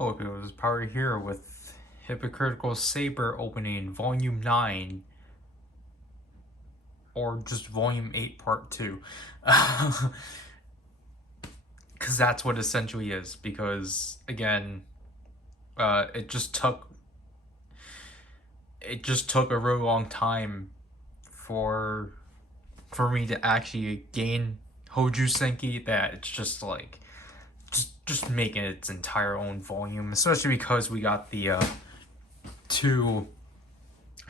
Oh, it was Power here with Hypocritical Saber opening Volume 9. Or just Volume 8 Part 2. Because that's what it essentially is. Because, again, it just took a really long time for me to actually gain Hoju Senki, that it's just like just making its entire own volume, especially because we got the two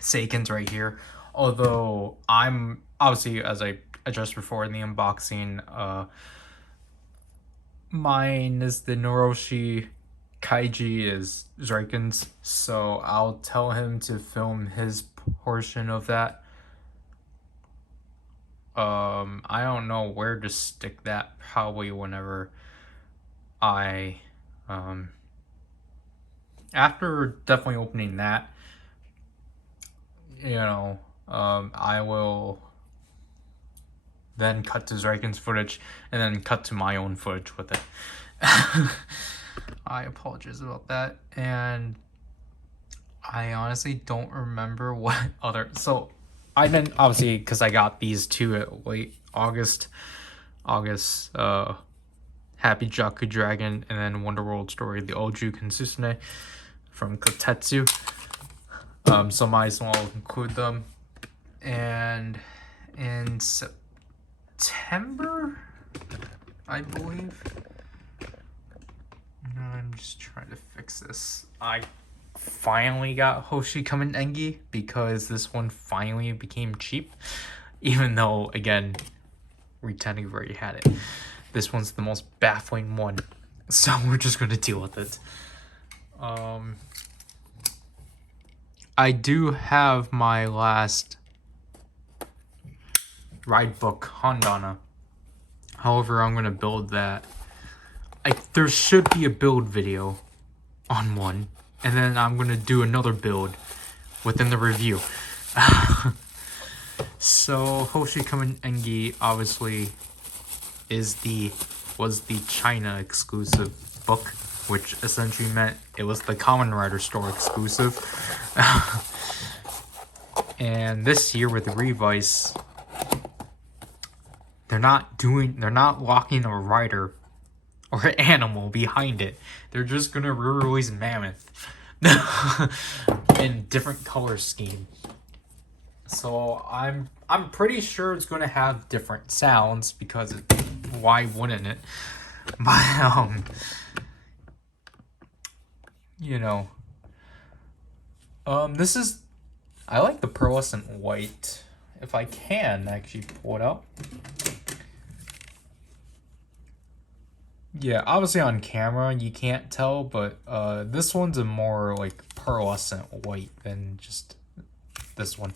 Seikens right here. Although I'm obviously, as I addressed before in the unboxing, mine is the Noroshi, Kaiji is Zryken's, so I'll tell him to film his portion of that. I don't know where to stick that. Probably whenever I, after definitely opening that, I will then cut to Zryken's footage and then cut to my own footage with it. I apologize about that, and I honestly don't remember what other. So I didn't, obviously, because I got these two at late August, Happy Jaku Dragon, and then Wonder World Story, the Oju Konsusune from Kotetsu. So might as well include them. And in September, I believe. No, I'm just trying to fix this. I finally got Hoshi Kamen Engi because this one finally became cheap. Even though, again, we technically already had it. This one's the most baffling one. So we're just going to deal with it. I do have my last ride book, Hondana. However, I'm going to build that. There should be a build video on one. And then I'm going to do another build within the review. So, Hoshi Kamen Engi obviously was the China exclusive book, which essentially meant it was the PowerRider store exclusive. And this year with the Revice, they're not locking a rider or an animal behind it. They're just gonna re-release Mammoth in different color scheme. So I'm pretty sure it's gonna have different sounds because why wouldn't it? But this is, I like the pearlescent white. If I can actually pull it up. Yeah, obviously on camera you can't tell, but this one's a more like pearlescent white than just this one.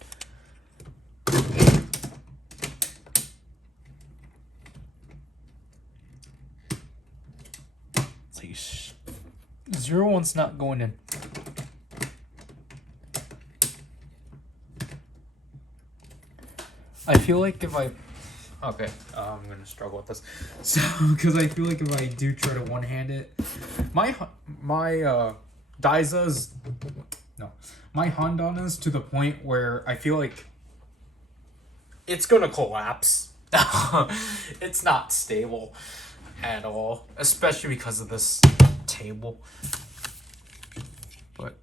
It's like 01's not going in. I feel like if I... Okay, I'm gonna struggle with this. So, because I feel like if I do try to one-hand it, my Daisa's, no, my Hondana's to the point where I feel like it's gonna collapse. It's not stable at all, especially because of this table. But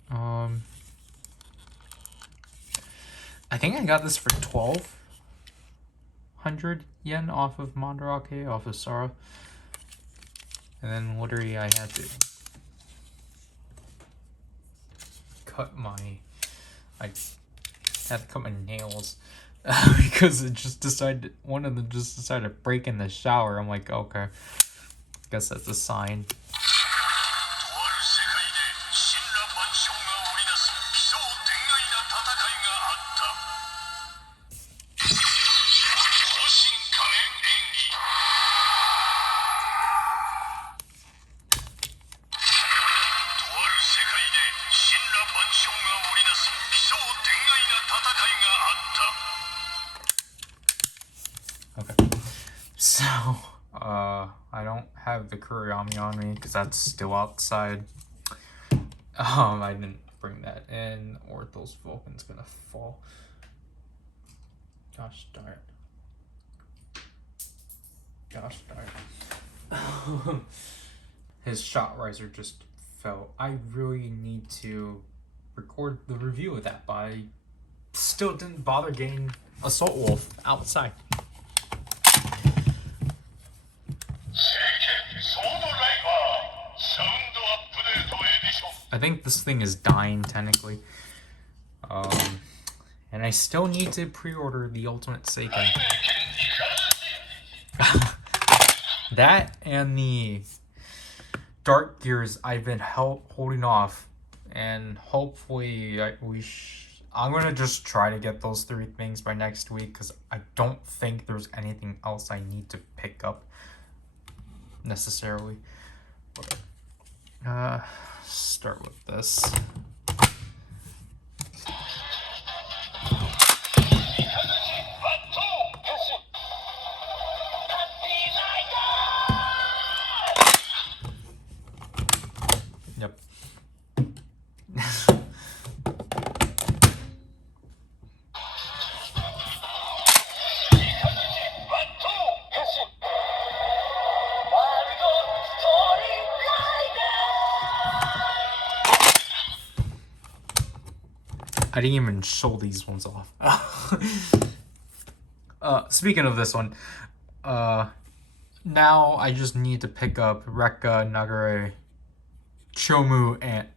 I think I got this for 1,200 yen off of Mandarake, off of Sara. And then literally I had to cut my nails because one of them just decided to break in the shower. I'm like, okay, guess that's a sign. Okay, so I don't have the Kuriyami on me because that's still outside. I didn't bring that in, or those Vulcan's gonna fall. Gosh darn it. Gosh darn it. His shot riser just fell. I really need to record the review of that, but I still didn't bother getting Assault Wolf outside. I think this thing is dying technically. And I still need to pre-order the Ultimate Seiken. That and the Dark Gears I've been holding off, and hopefully I'm gonna just try to get those 3 things by next week, because I don't think there's anything else I need to pick up necessarily. But, start with this. Yep. I didn't even show these ones off. Speaking of this one, now I just need to pick up Rekka, Nagare, Chomu, and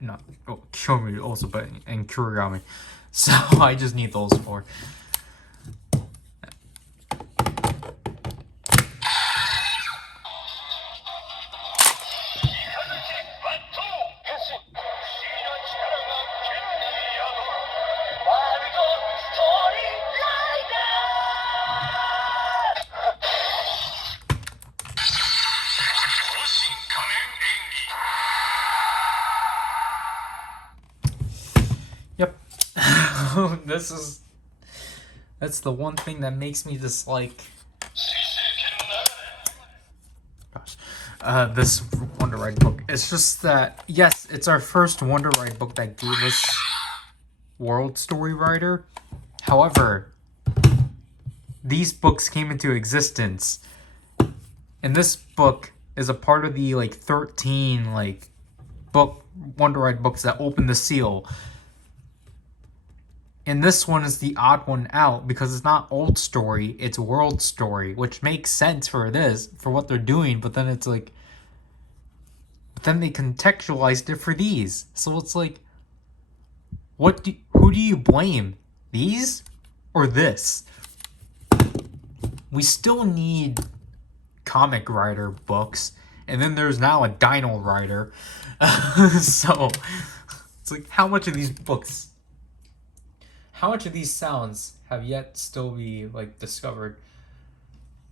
Chomu also, but and Kurigami. So I just need those 4. Yep. That's the one thing that makes me dislike, this Wonder Ride book. It's just that, yes, it's our first Wonder Ride book that gave us World Story Rider. However, these books came into existence, and this book is a part of the 13 book Wonder Ride books that open the seal. And this one is the odd one out because it's not Old Story, it's World Story, which makes sense for what they're doing, but then it's but then they contextualized it for these. So it's who do you blame? These or this? We still need Comic Rider books, and then there's now a Dino Rider. So it's how much of these sounds have yet still be discovered?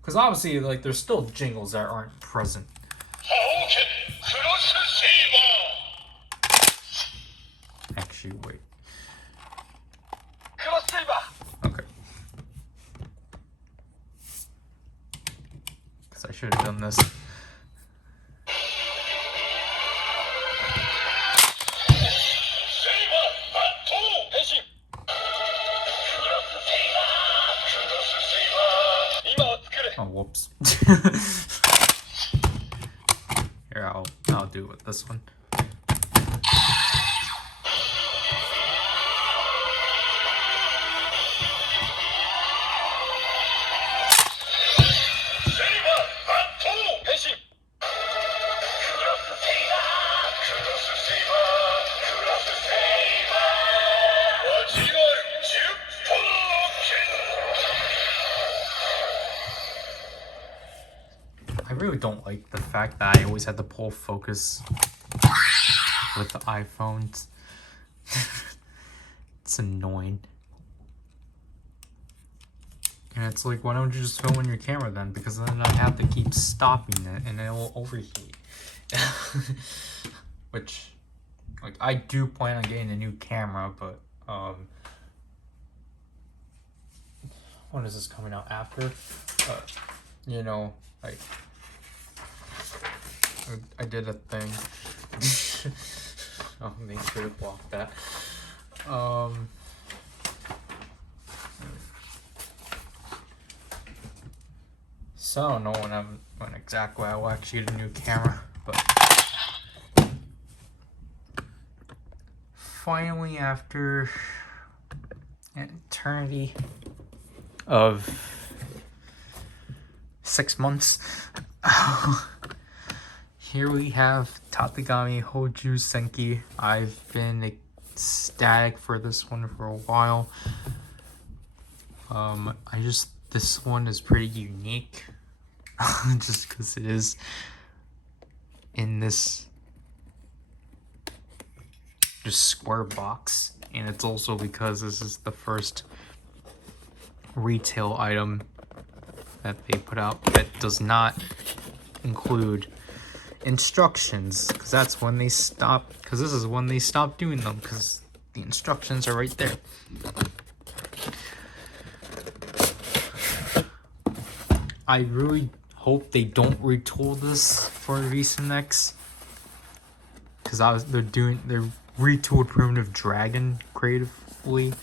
Because obviously there's still jingles that aren't present. Actually, wait. Okay. Because I should have done this. Oh, whoops. Here, I'll do it with this one. I really don't like the fact that I always had to pull focus with the iPhones. It's annoying. And it's why don't you just film on your camera then? Because then I have to keep stopping it and it will overheat. Which, I do plan on getting a new camera, but, when is this coming out after? I did a thing. I'll make sure to block that. So I don't know when exactly I will actually get a new camera, but finally, after an eternity of 6 months, here we have Tatagami Hoju Senki. I've been ecstatic for this one for a while. This one is pretty unique, just because it is in this just square box, and it's also because this is the first retail item that they put out that does not include instructions, because that's when they stop, because this is when they stopped doing them, because the instructions are right there. I really hope they don't retool this for VIII X, because they're retooled Primitive Dragon creatively.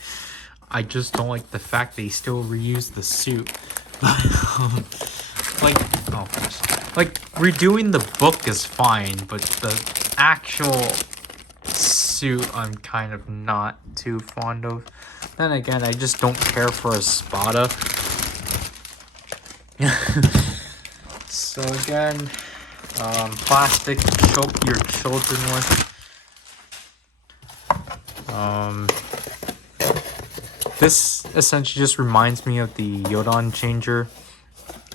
I just don't like the fact they still reuse the suit. Like redoing the book is fine, but the actual suit I'm kind of not too fond of. Then again, I just don't care for Espada. So again, plastic, choke your children with. This essentially just reminds me of the Yodon changer,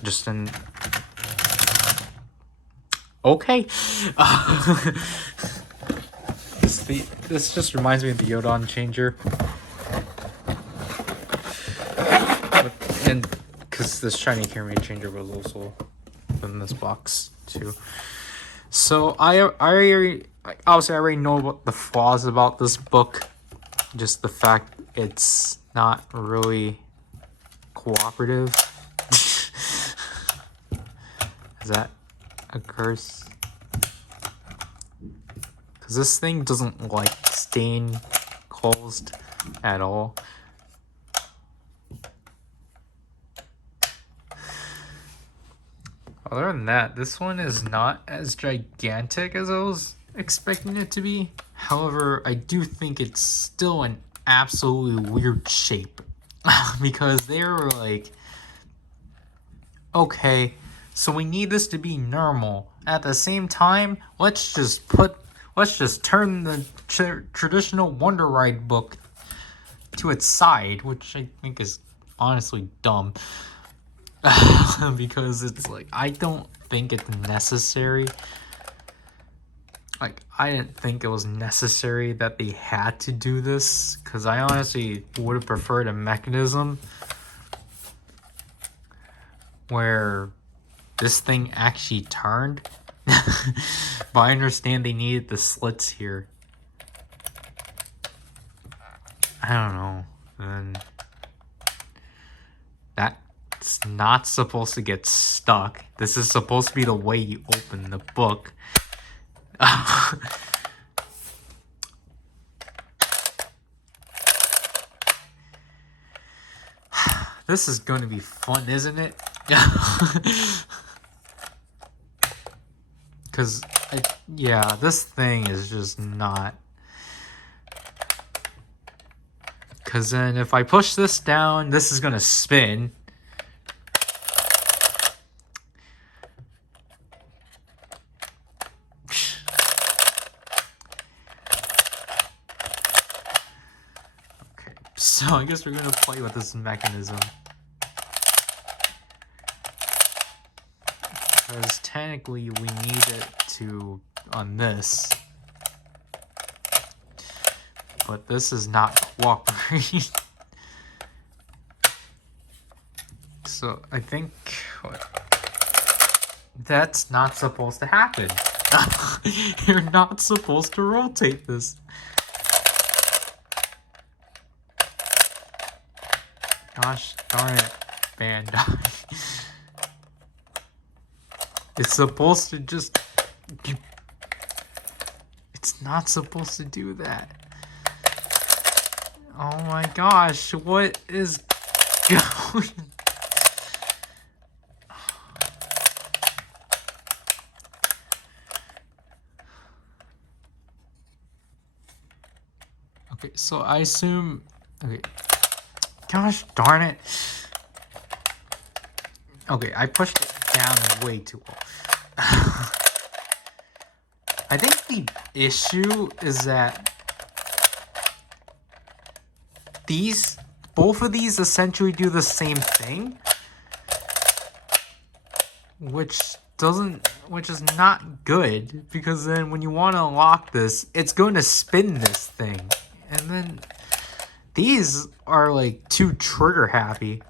just in... Okay! This just reminds me of the Yodon changer. And because this shiny camera changer was also in this box too. So I already know what the flaws about this book. Just the fact it's not really cooperative. Is that a curse? Because this thing doesn't like staying closed at all. Other than that, this one is not as gigantic as I was expecting it to be. However, I do think it's still an absolutely weird shape. Because they were like, okay, so we need this to be normal. At the same time, let's just turn the traditional Wonder Ride book to its side, which I think is honestly dumb. Because it's like, I don't think it's necessary. Like, I didn't think it was necessary that they had to do this, because I honestly would have preferred a mechanism where this thing actually turned. But I understand they needed the slits here. I don't know. And that's not supposed to get stuck. This is supposed to be the way you open the book. This is going to be fun, isn't it? Because, yeah, this thing is just not. Because then if I push this down, this is going to spin. Okay, so I guess we're going to play with this mechanism. Because technically we need it to on this. But this is not cooperating. So I think that's not supposed to happen. You're not supposed to rotate this. Gosh darn it, Bandai. It's supposed to just... It's not supposed to do that. Oh my gosh, what is going? Okay, so I assume... Okay. Gosh darn it. Okay, I pushed it down way too low. I think the issue is that both of these essentially do the same thing, which is not good, because then when you want to unlock this, it's going to spin this thing, and then these are like too trigger happy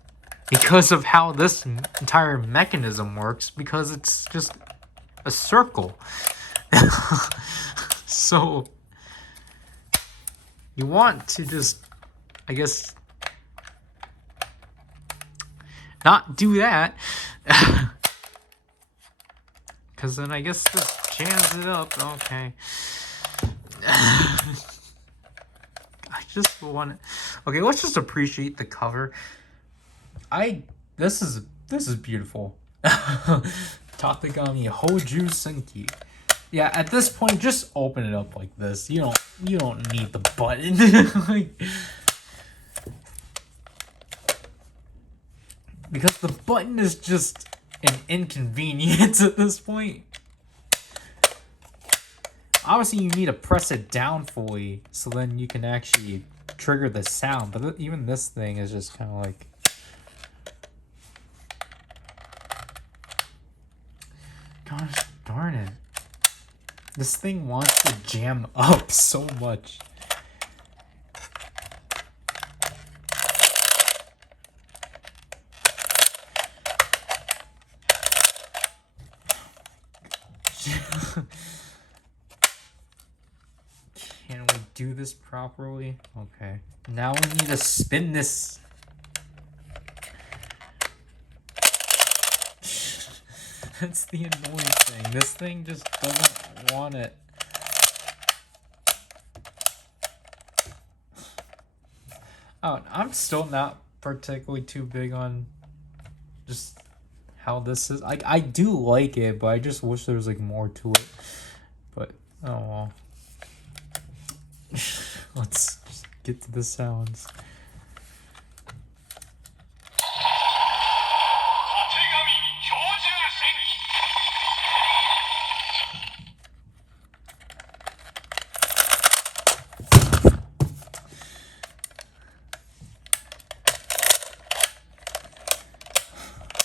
because of how this entire mechanism works, because it's just a circle. So you want to just, I guess, not do that, because then I guess this jams it up. Okay. I just want to... Okay, let's just appreciate the cover. This is beautiful. Tatagami Hoju Senki. Yeah, at this point, just open it up like this. You don't need the button. Like, because the button is just an inconvenience at this point. Obviously, you need to press it down fully, so then you can actually trigger the sound. But even this thing is just kind of like... Gosh darn it. This thing wants to jam up so much. Can we do this properly? Okay. Now we need to spin this. That's the annoying thing. This thing just doesn't want it. Oh, I'm still not particularly too big on just how this is. I do like it, but I just wish there was like more to it. But oh well. Let's just get to the sounds.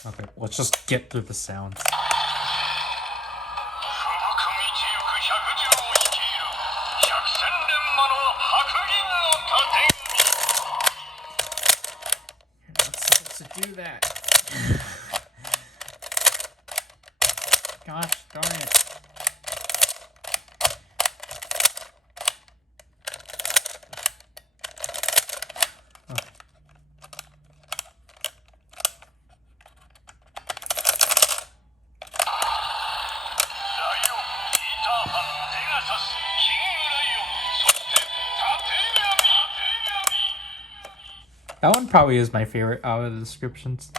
Okay, let's just get through the sounds. You're not supposed to do that. Gosh darn it. That one probably is my favorite out of the descriptions.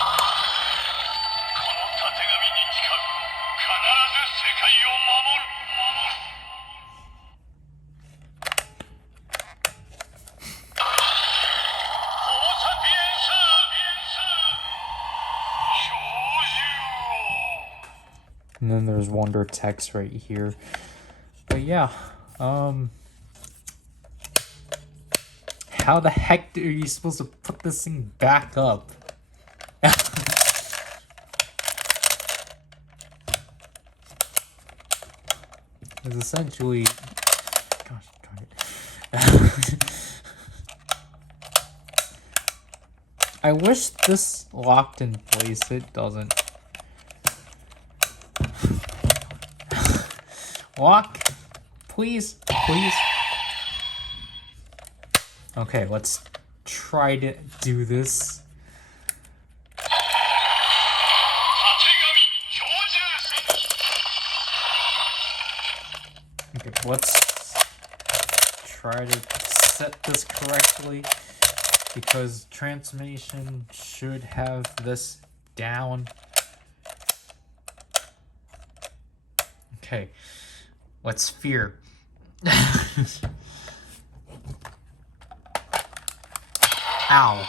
And then there's Wonder text right here. But yeah, how the heck are you supposed to put this thing back up? It's essentially... Gosh darn it. I wish this locked in place. It doesn't. Lock. Please. Please. Okay, let's try to do this. Okay, let's try to set this correctly, because transformation should have this down. Okay, let's fear. Ow.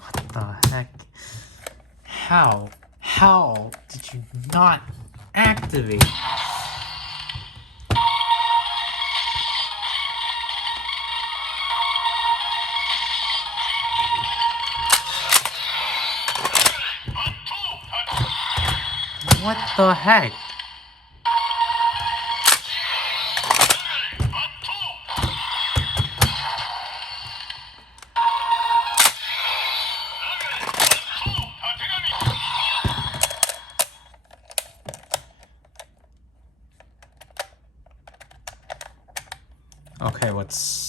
What the heck? How did you not activate? What the heck? Okay, let's...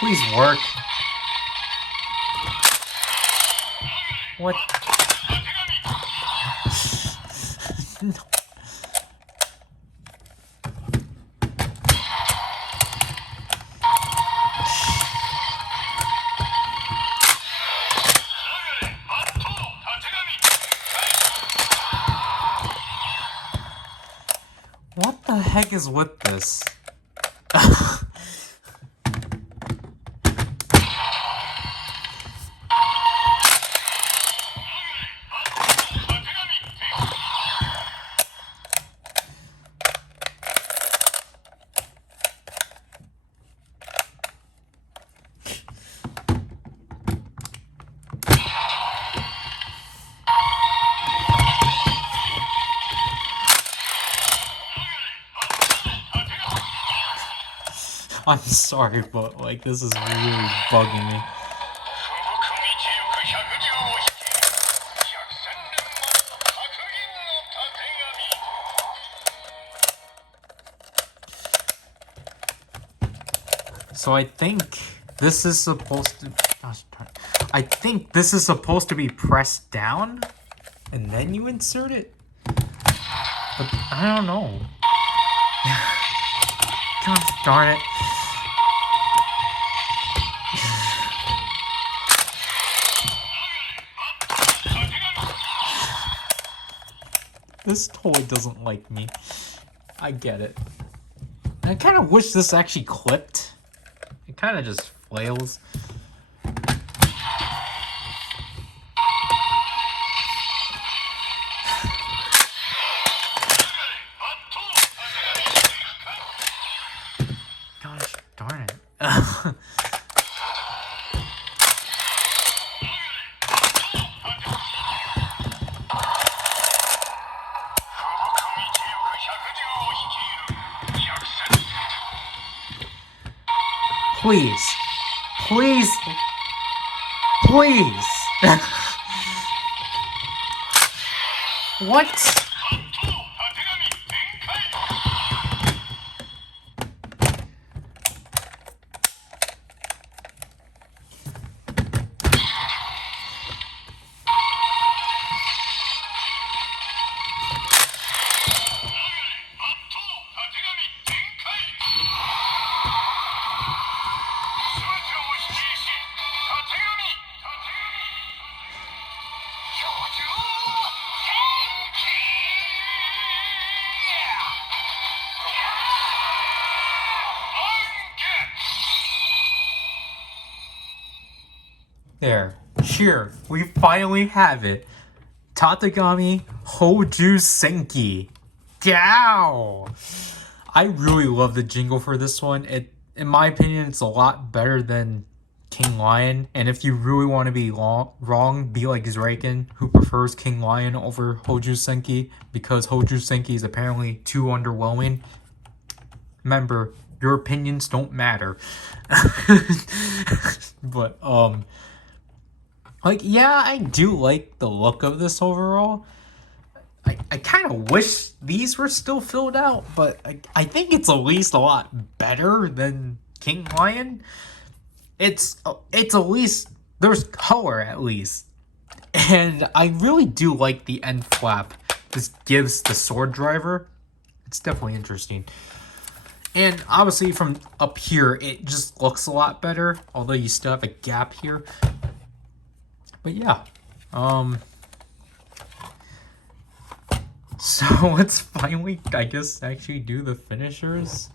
Please work. What? No. What the heck is with this? I'm sorry, but like this is really bugging me. So I think this is supposed to... Gosh, I think this is supposed to be pressed down and then you insert it. But I don't know. Gosh darn it. This toy doesn't like me. I get it. I kind of wish this actually clipped. It kind of just flails. Gosh darn it. Please. Please. Please. What? There. Here. We finally have it. Tatagami Hoju Senki. Dow! I really love the jingle for this one. In my opinion, it's a lot better than King Lion, and if you really want to be wrong, be like Zryken, who prefers King Lion over Hoju Senki because Hoju Senki is apparently too underwhelming. Remember, your opinions don't matter. But like, yeah, I do like the look of this overall. I kind of wish these were still filled out, but I think it's at least a lot better than King Lion. It's at least there's color at least, and I really do like the end flap this gives the sword driver. It's definitely interesting, and obviously from up here it just looks a lot better. Although you still have a gap here, but yeah, So let's finally, I guess, actually do the finishers.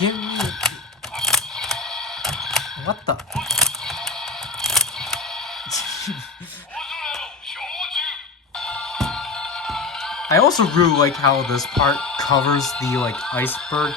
Give me... What the... I also really like how this part covers the, like, iceberg.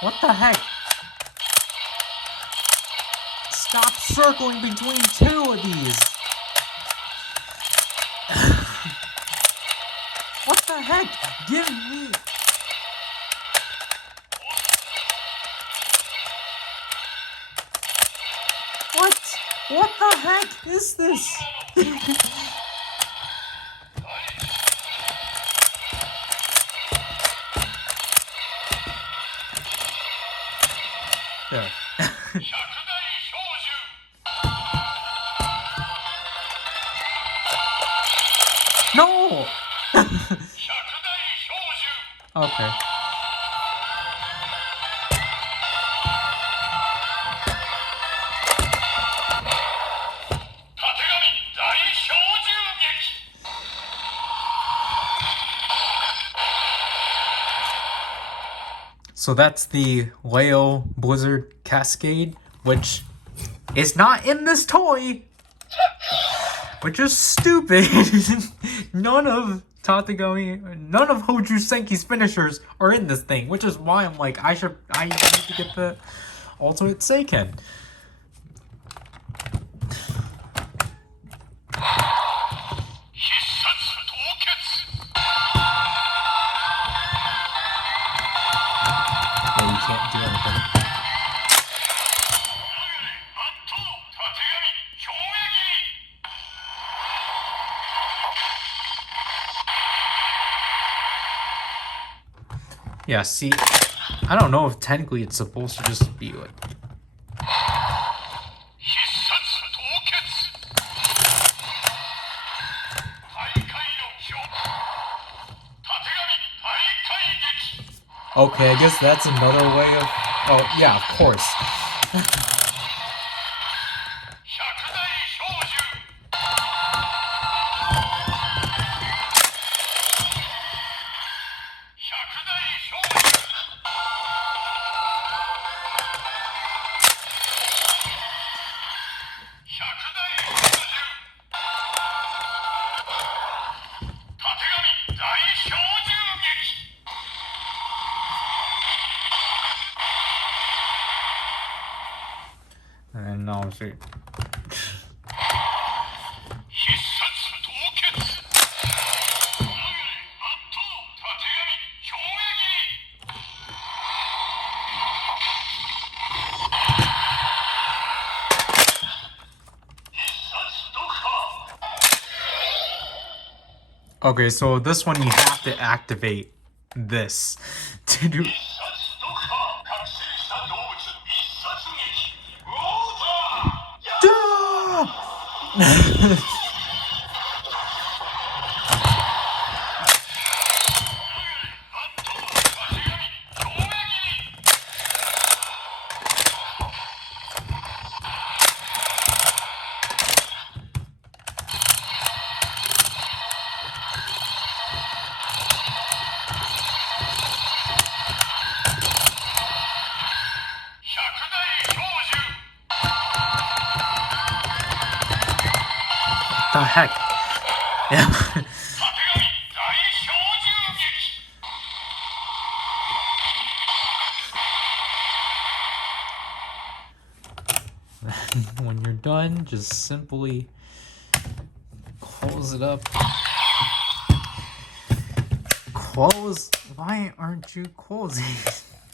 What the heck? Stop circling between two of these! What the heck? Give me... What? What the heck is this? There. No! Okay. So that's the Leo Blizzard Cascade, which is not in this toy, which is stupid. None of Hoju Senki's finishers are in this thing, which is why I'm like, I need to get the Ultimate Seiken. Oh, you can't do anything. Yeah, see, I don't know if technically it's supposed to just be like... Okay, I guess that's another way of... Oh, yeah, of course. And now see. Okay, so this one you have to activate this to do. The heck? Yeah. When you're done, just simply close it up. Close? Why aren't you closing?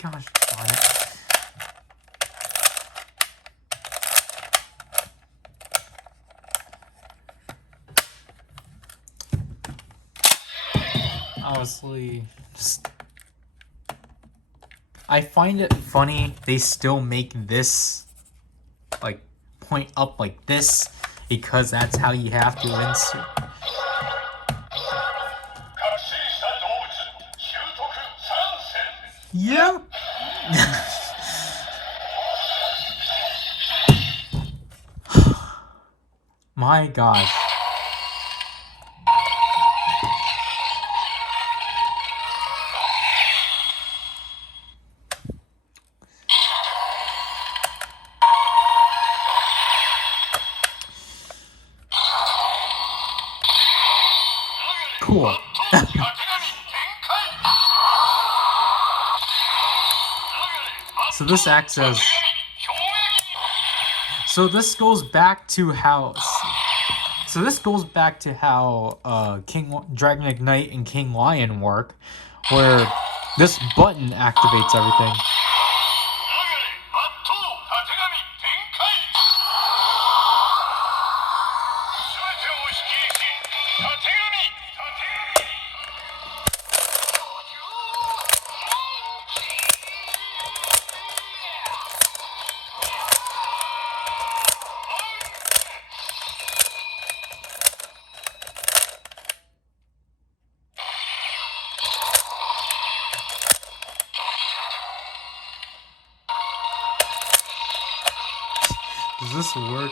Gosh darn it. Honestly, just... I find it funny they still make this, like, point up like this, because that's how you have to insert. Yep. My gosh. Cool. So this acts as... So this goes back to how... So this goes back to how Dragon Ignite and King Lion work, where this button activates everything. Does this work?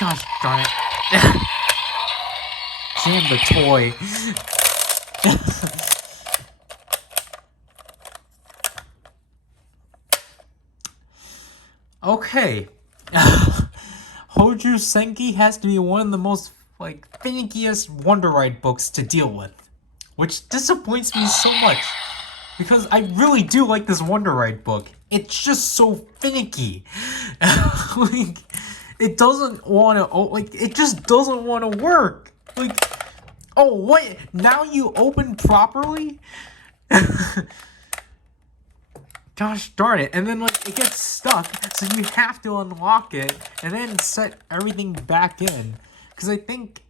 Gosh darn it. Jam the toy. Okay. Hoju Senki has to be one of the most, like, finickiest Wonder Ride books to deal with. Which disappoints me so much. Because I really do like this Wonder Ride book. It's just so finicky. Like, it doesn't want to, like, it just doesn't want to work. Like, oh, what? Now you open properly? Gosh darn it. And then, like, it gets stuck, so you have to unlock it and then set everything back in. Because I think...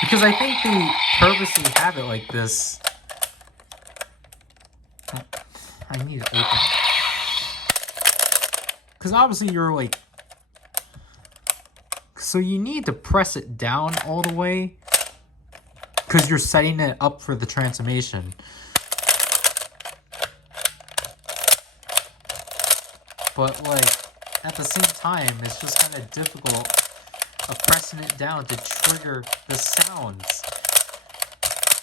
Because I think they purposely have it like this. I need to open. Because obviously you're, like, So you need to press it down all the way because you're setting it up for the transformation. But like at the same time, it's just kind of difficult of pressing it down to trigger the sounds.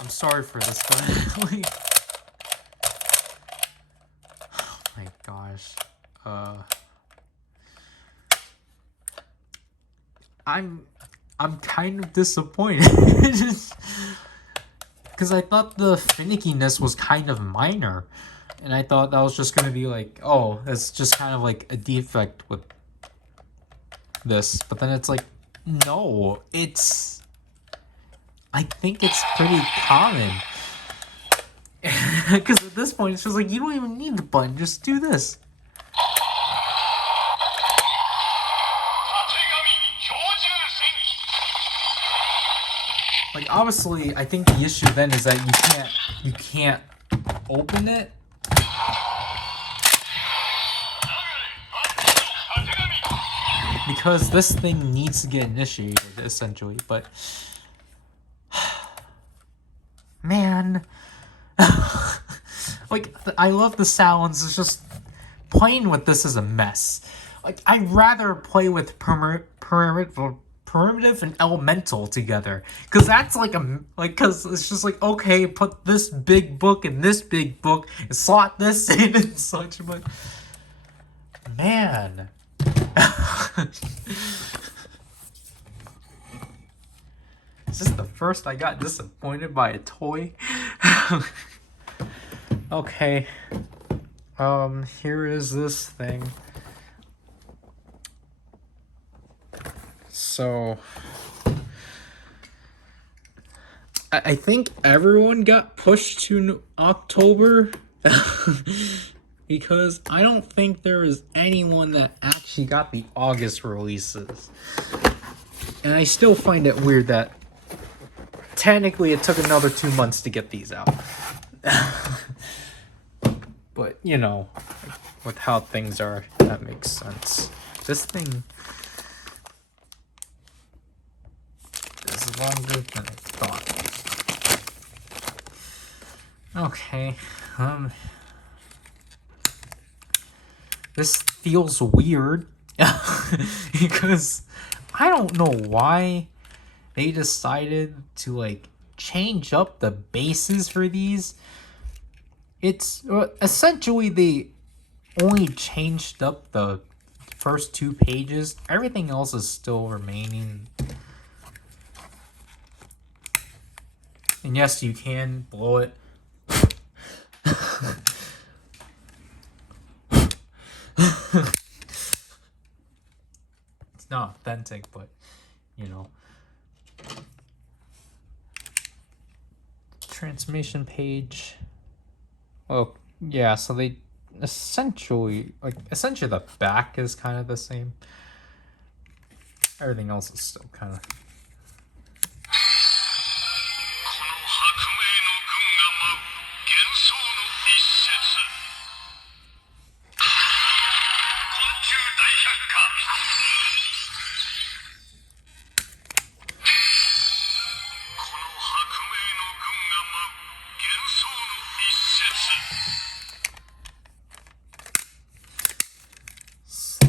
I'm sorry for this, but like, oh my gosh. I'm kind of disappointed. Because I thought the finickiness was kind of minor. And I thought that was just going to be like, oh, it's just kind of like a defect with this. But then it's like, no, it's... I think it's pretty common. Because at this point, it's just like, you don't even need the button. Just do this. Like, obviously, I think the issue then is that you can't open it. Because this thing needs to get initiated, essentially, but... Man... like, I love the sounds, it's just... Playing with this is a mess. Like, I'd rather play with primitive and elemental together, because that's like because it's just like, okay, put this big book in this big book and slot this in and such, but man. Is this the first I got disappointed by a toy? Okay, here is this thing. So, I think everyone got pushed to October because I don't think there is anyone that actually got the August releases. And I still find it weird that technically it took another 2 months to get these out. But, you know, with how things are, that makes sense. This thing... longer than I thought. Okay, this feels weird because I don't know why they decided to like change up the bases for these. It's essentially they only changed up the first 2 pages. Everything else is still remaining. And yes, you can blow it. It's not authentic, but, you know. Transformation page. Well, yeah, so they essentially the back is kind of the same. Everything else is still kind of...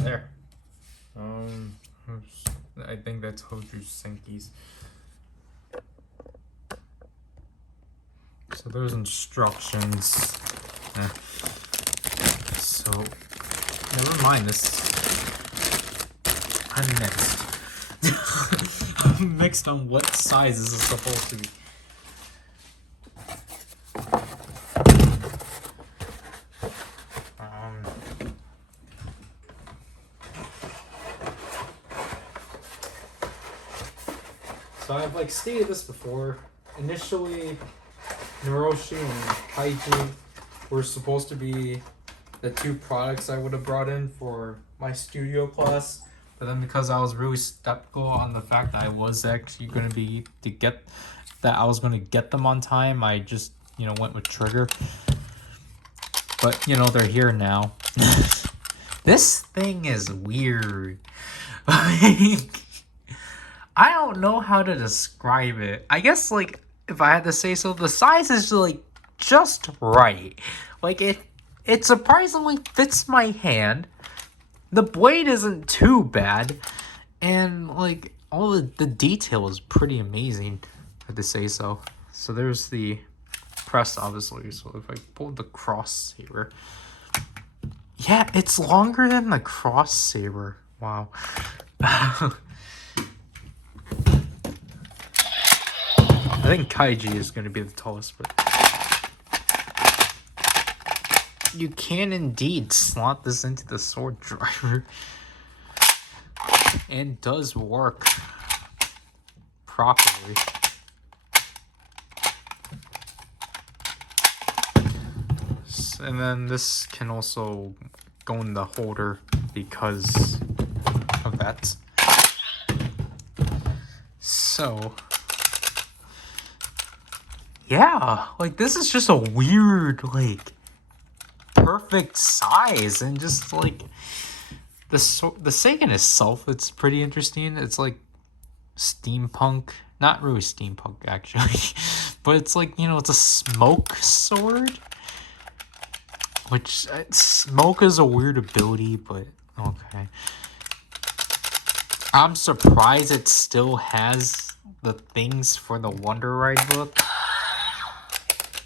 There. I think that's Hypocritical's. So those instructions. So never mind this. I'm mixed. I'm mixed on what size this is supposed to be. So I've like stated this before. Initially, Naroshi and Kaiji were supposed to be the 2 products I would have brought in for my studio class, but then because I was really skeptical on the fact that I was actually going to be get them on time, I just, you know, went with Trigger. But, you know, they're here now. This thing is weird. Like, I don't know how to describe it. I guess, like, if I had to say so, the size is, like, just right. Like, it surprisingly fits my hand. The blade isn't too bad. And, like, all the detail is pretty amazing, if I had to say so. So there's the press, obviously. So if I pull the cross saber. Yeah, it's longer than the cross saber. Wow. I think Kaiji is going to be the tallest, but you can indeed slot this into the sword driver. And does work properly. And then this can also go in the holder because of that. So yeah, like this is just a weird, like, perfect size, and just like the Seiken itself, it's pretty interesting. It's like steampunk, not really steampunk actually, but it's like, you know, it's a smoke sword, which smoke is a weird ability, but okay. I'm surprised it still has the things for the Wonder Ride book.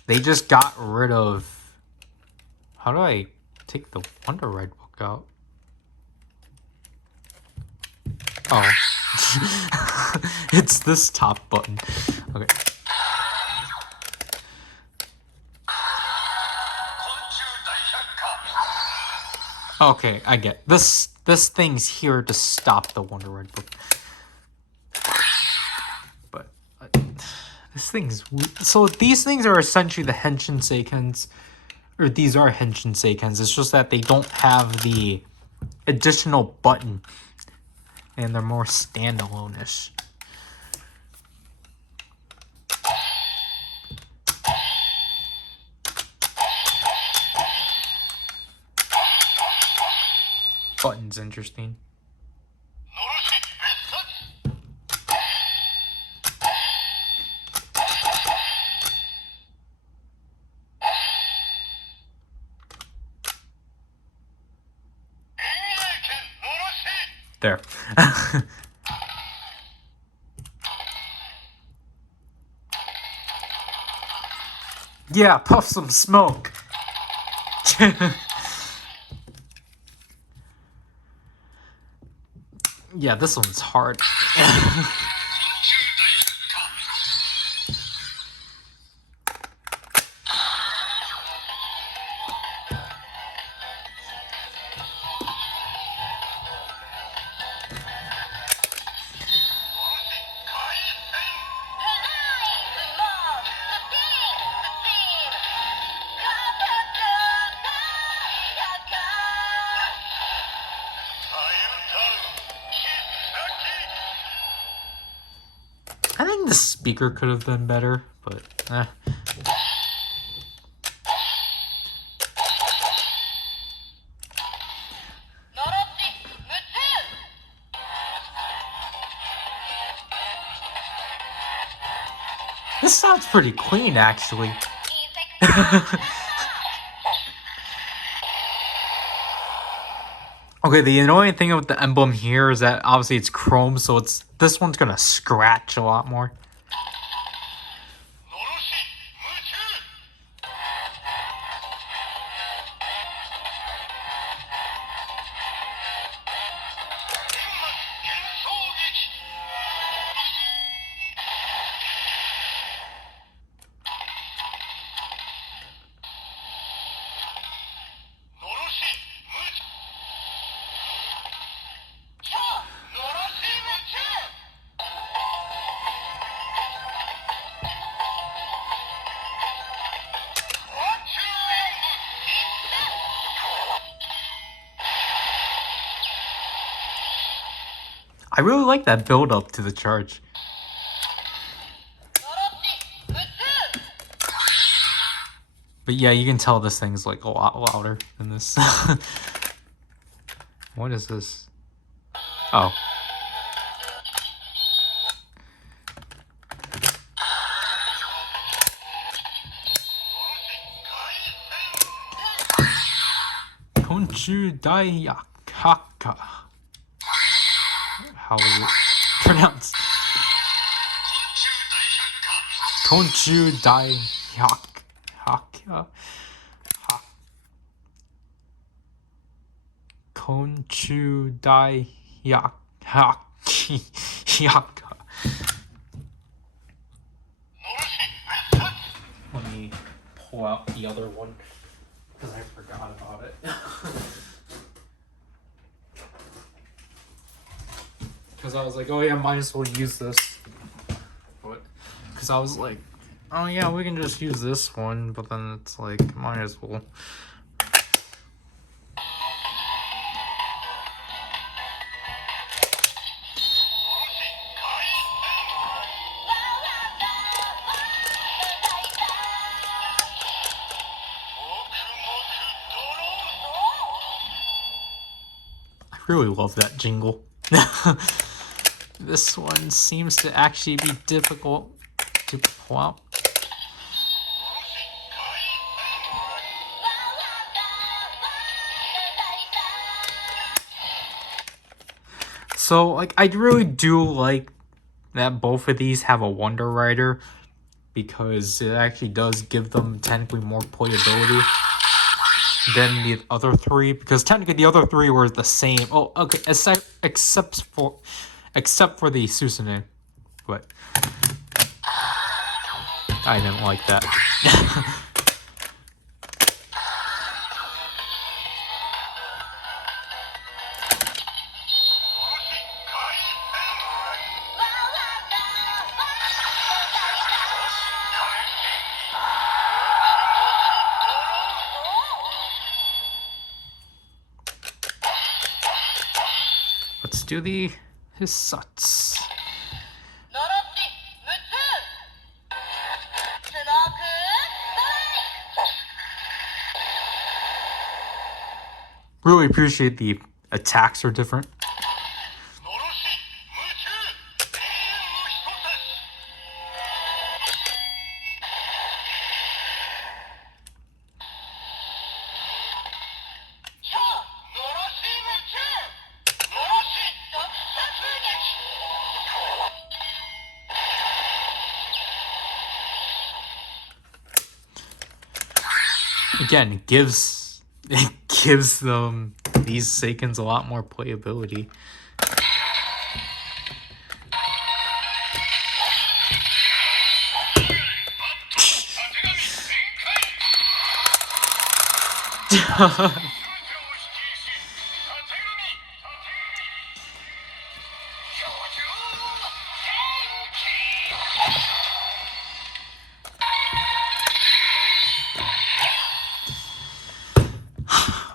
They just got rid of... How do I take the Wonder Ride book out? Oh. It's this top button. Okay. Okay, I get this. This thing's here to stop the Wonder Ride book. But this thing's... So these things are essentially the Henshin Seikens. Or these are Henshin Seikens. It's just that they don't have the additional button. And they're more standalone-ish. Button's interesting. There. Yeah, puff some smoke. Yeah, this one's hard. I think the speaker could have been better, but This sounds pretty clean, actually. Okay, the annoying thing with the emblem here is that obviously it's chrome, so this one's gonna scratch a lot more. I really like that build up to the charge. But yeah, you can tell this thing's like a lot louder than this. What is this? Oh. Konchu Daihaka. How is it pronounced? Konchu Daihaka. Konchu Daihaka. Let me pull out the other one because I forgot about it. Because I was like, oh yeah, might as well use this. But because I was like, oh yeah, we can just use this one, but then it's like, might as well. I really love that jingle. This one seems to actually be difficult to pull out. So, like, I really do like that both of these have a Wonder Rider, because it actually does give them technically more playability than the other three, because technically the other three were the same. Oh, okay, except for the Susanoo, but I didn't like that. Let's do the Hisatsu. Really appreciate the attacks are different. Again, it gives them these Seikens a lot more playability.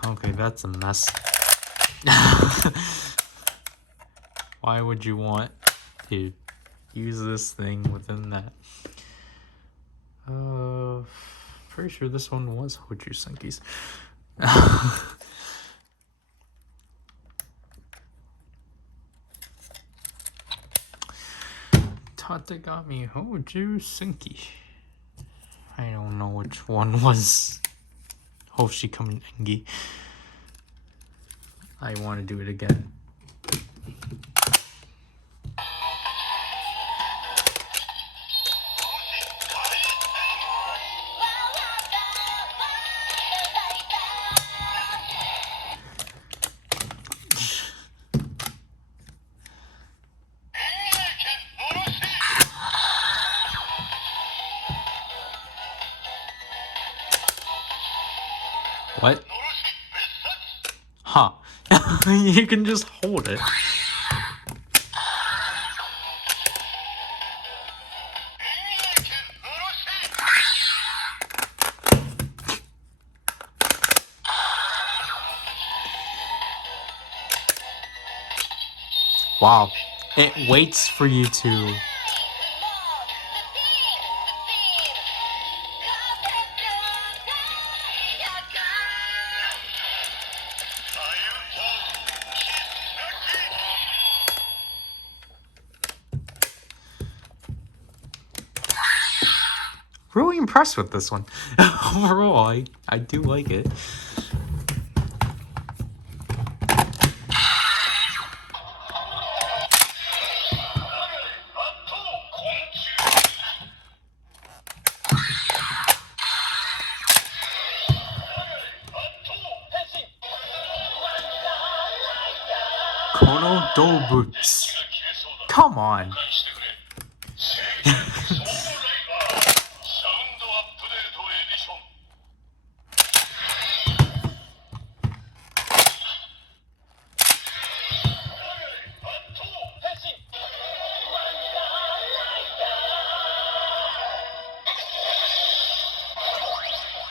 Okay, that's a mess. Why would you want to use this thing within that? Pretty sure this one was Hoju Senki's. Tategami Hoju Senki. I don't know which one was Hoshikamin Engi. I want to do it again. What? Huh. You can just hold it. Wow. It waits for you to... Really impressed with this one. Overall, I do like it. Dobutsu. Come on.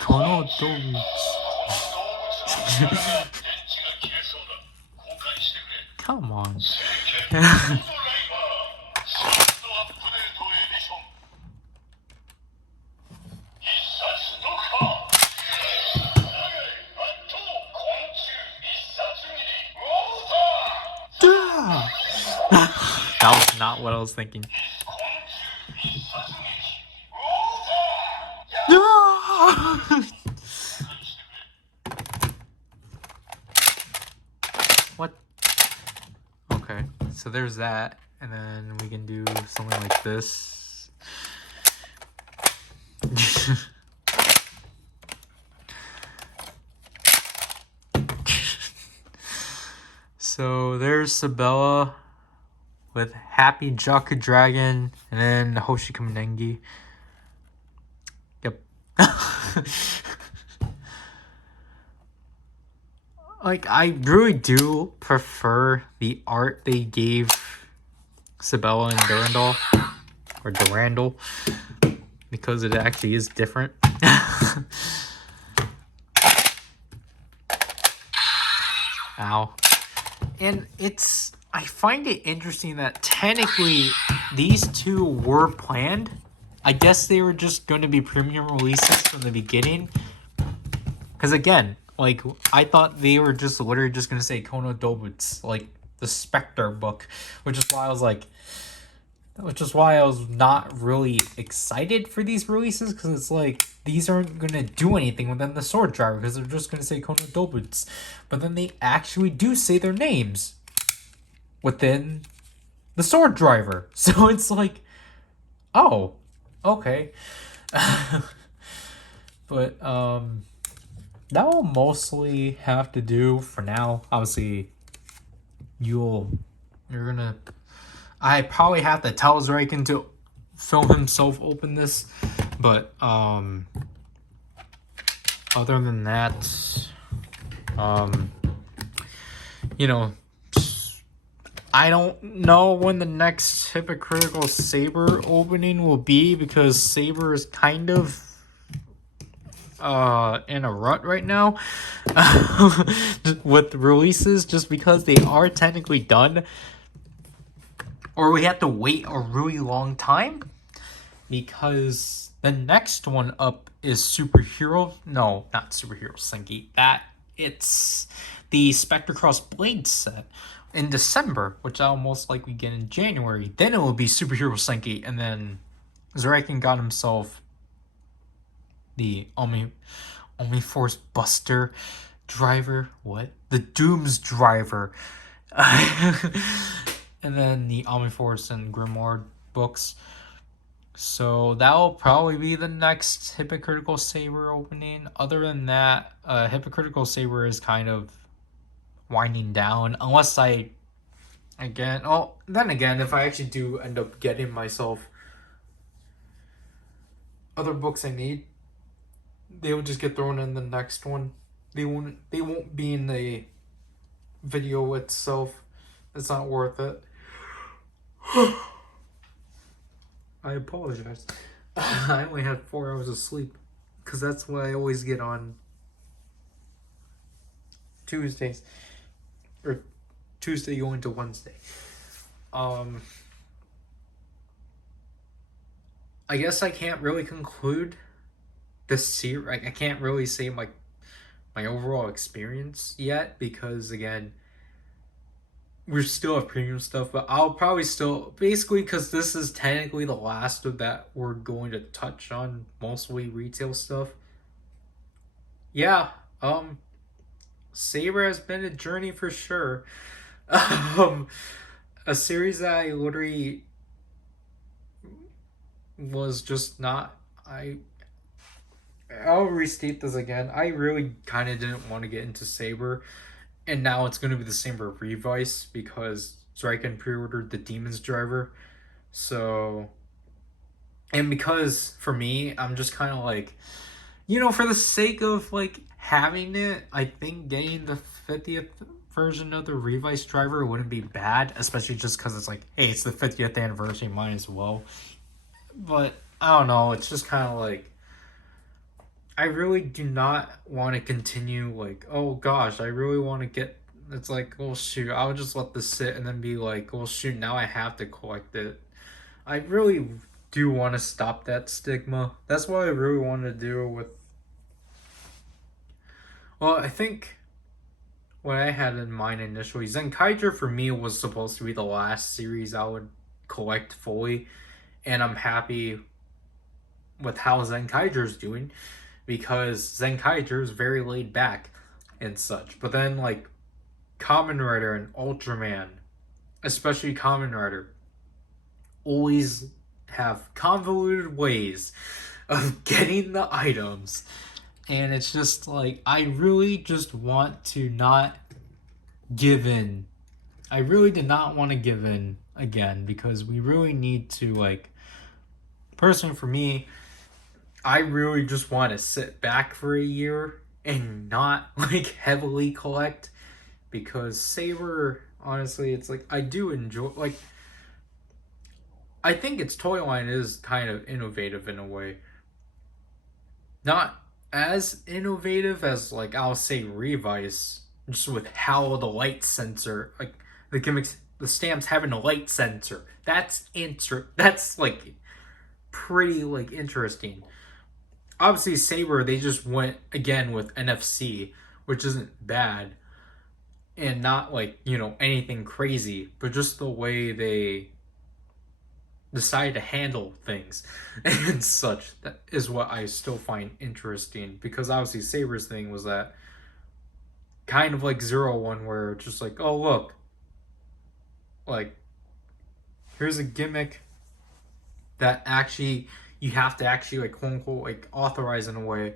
Kono Dobutsu. Come on. That was not what I was thinking. What? Okay, so there's that, and then we can do something like this. So there's Sabella with Happy Jock Dragon, and then Hoshikama Nengi. Yep. Like, I really do prefer the art they gave Sabella and Durandal, or Durandal, because it actually is different. Ow. And I find it interesting that technically these two were planned. I guess they were just going to be premium releases from the beginning. Because again, like, I thought they were just literally just going to say Kono Dobutsu, like the Spectre book, which is why I was not really excited for these releases, because it's like, these aren't going to do anything within the Sword Driver, because they're just going to say Kono Dobutsu. But then they actually do say their names within the Sword Driver. So it's like, oh, okay. But, that will mostly have to do for now. Obviously, I probably have to tell Zryken to film himself open this, but other than that, you know, I don't know when the next Hypocritical Saber opening will be, because Saber is kind of in a rut right now with releases, just because they are technically done, or we have to wait a really long time, because the next one up is not Superhero Senki, it's the Spectre Cross Blade set in December, which I'll most likely get in January. Then it will be Superhero Senki, and then Zryken got himself the Omniforce Buster Driver. What? The Doom's Driver. And then the Omniforce and Grimoire books. So that will probably be the next Hypocritical Saber opening. Other than that, Hypocritical Saber is kind of winding down. Unless if I actually do end up getting myself other books I need, they will just get thrown in the next one. They won't be in the video itself. It's not worth it. I apologize. I only had 4 hours of sleep, because that's what I always get on Tuesdays, or Tuesday going to Wednesday. I guess I can't really conclude this series. I can't really say my overall experience yet, because again, we still have premium stuff, but I'll probably still, basically, because this is technically the last of that we're going to touch on, mostly retail stuff. Yeah, Saber has been a journey for sure. A series that I literally was just not, I'll restate this again. I really kind of didn't want to get into Saber, and now it's going to be the Saber Revice, because Zryken pre-ordered the Demon's Driver. So, and because for me, I'm just kind of like, for the sake of like having it, I think getting the 50th version of the Revice driver wouldn't be bad, especially just because it's like, hey, it's the 50th anniversary, might as well. But I don't know, it's just kind of like, I really do not want to continue, like, oh gosh, I really want to get. It's like, well, shoot, I'll just let this sit and then be like, well, shoot, now I have to collect it. I really do want to stop that stigma. That's what I really want to do with. Well, I think what I had in mind initially, Zenkaiger for me was supposed to be the last series I would collect fully, and I'm happy with how Zenkaiger's doing because Zenkaiger is very laid back and such. But then, like, Kamen Rider and Ultraman, especially Kamen Rider, always have convoluted ways of getting the items. And it's just like, I really just want to not give in. I really did not want to give in again because we really need to, like, personally for me, I really just want to sit back for a year and not like heavily collect because Saber, honestly, it's like I do enjoy, like, I think its toy line is kind of innovative in a way. Not as innovative as, like, I'll say Revice, just with how the light sensor, like the gimmicks, the stamps having a light sensor. That's like pretty like interesting. Obviously, Saber they just went again with NFC, which isn't bad, and not like anything crazy, but just the way they decide to handle things and such. That is what I still find interesting because obviously Saber's thing was that kind of like 01 where it's just like, oh look, like here's a gimmick that actually you have to actually like quote unquote like authorize in a way,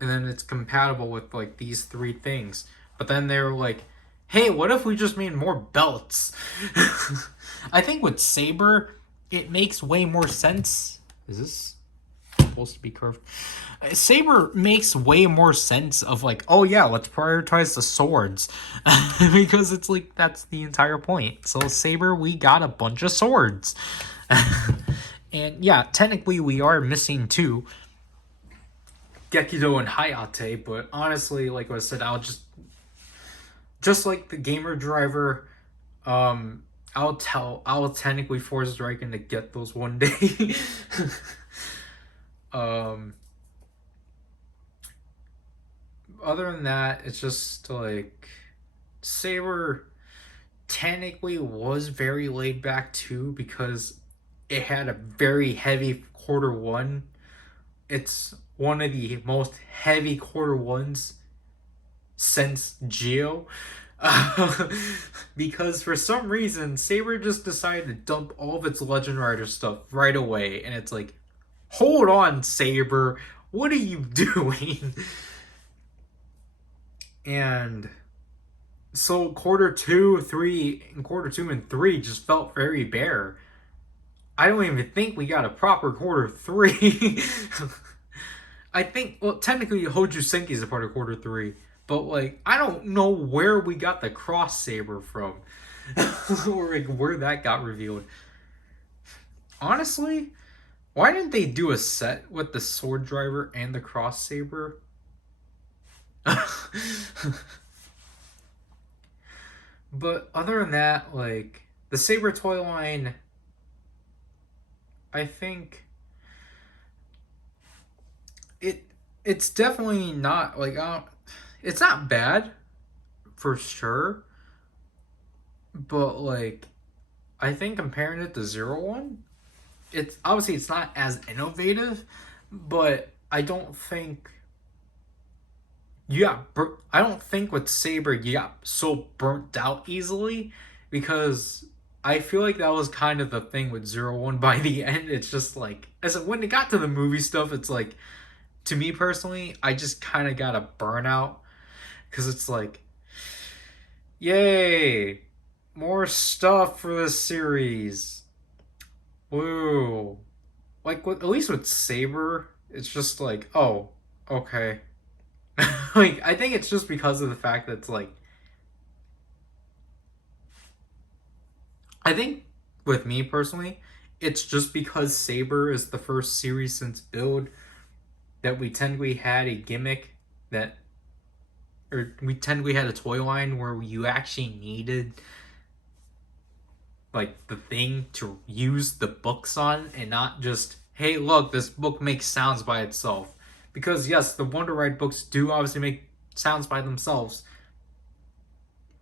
and then it's compatible with like these three things. But then they were like, hey, what if we just made more belts? I think with Saber it makes way more sense. Is this supposed to be curved? Saber makes way more sense of like, oh yeah, let's prioritize the swords. Because it's like that's the entire point. So Saber, we got a bunch of swords. And yeah, technically we are missing two, Gekido and Hayate, but honestly, like I said, I'll just like the gamer driver, I'll technically force Zryken to get those one day. Other than that, it's just like Saber technically was very laid back too because it had a very heavy quarter 1. It's one of the most heavy quarter 1s since Geo. Because for some reason Saber just decided to dump all of its Legend Rider stuff right away, and it's like, hold on, Saber, what are you doing? And so quarter 2 and 3 just felt very bare. I don't even think we got a proper quarter 3. I think, well, technically Hoju Senki is a part of quarter 3, but like I don't know where we got the cross saber from, or like where that got revealed. Honestly, why didn't they do a set with the sword driver and the cross saber? But other than that, like the Saber toy line, I think it's definitely not like it's not bad for sure, but like I think comparing it to 01, it's obviously it's not as innovative, but I don't think I don't think with Saber you got so burnt out easily because I feel like that was kind of the thing with 01 by the end. It's just like as when it got to the movie stuff, it's like to me personally, I just kind of got a burnout because it's like, yay, more stuff for this series. Woo. Like, at least with Saber, it's just like, oh, okay. Like, I think it's just because of the fact that it's like, I think with me personally, it's just because Saber is the first series since Build that we technically had a gimmick that, or we technically had a toy line where you actually needed like the thing to use the books on and not just, hey, look, this book makes sounds by itself. Because yes, the Wonder Ride books do obviously make sounds by themselves,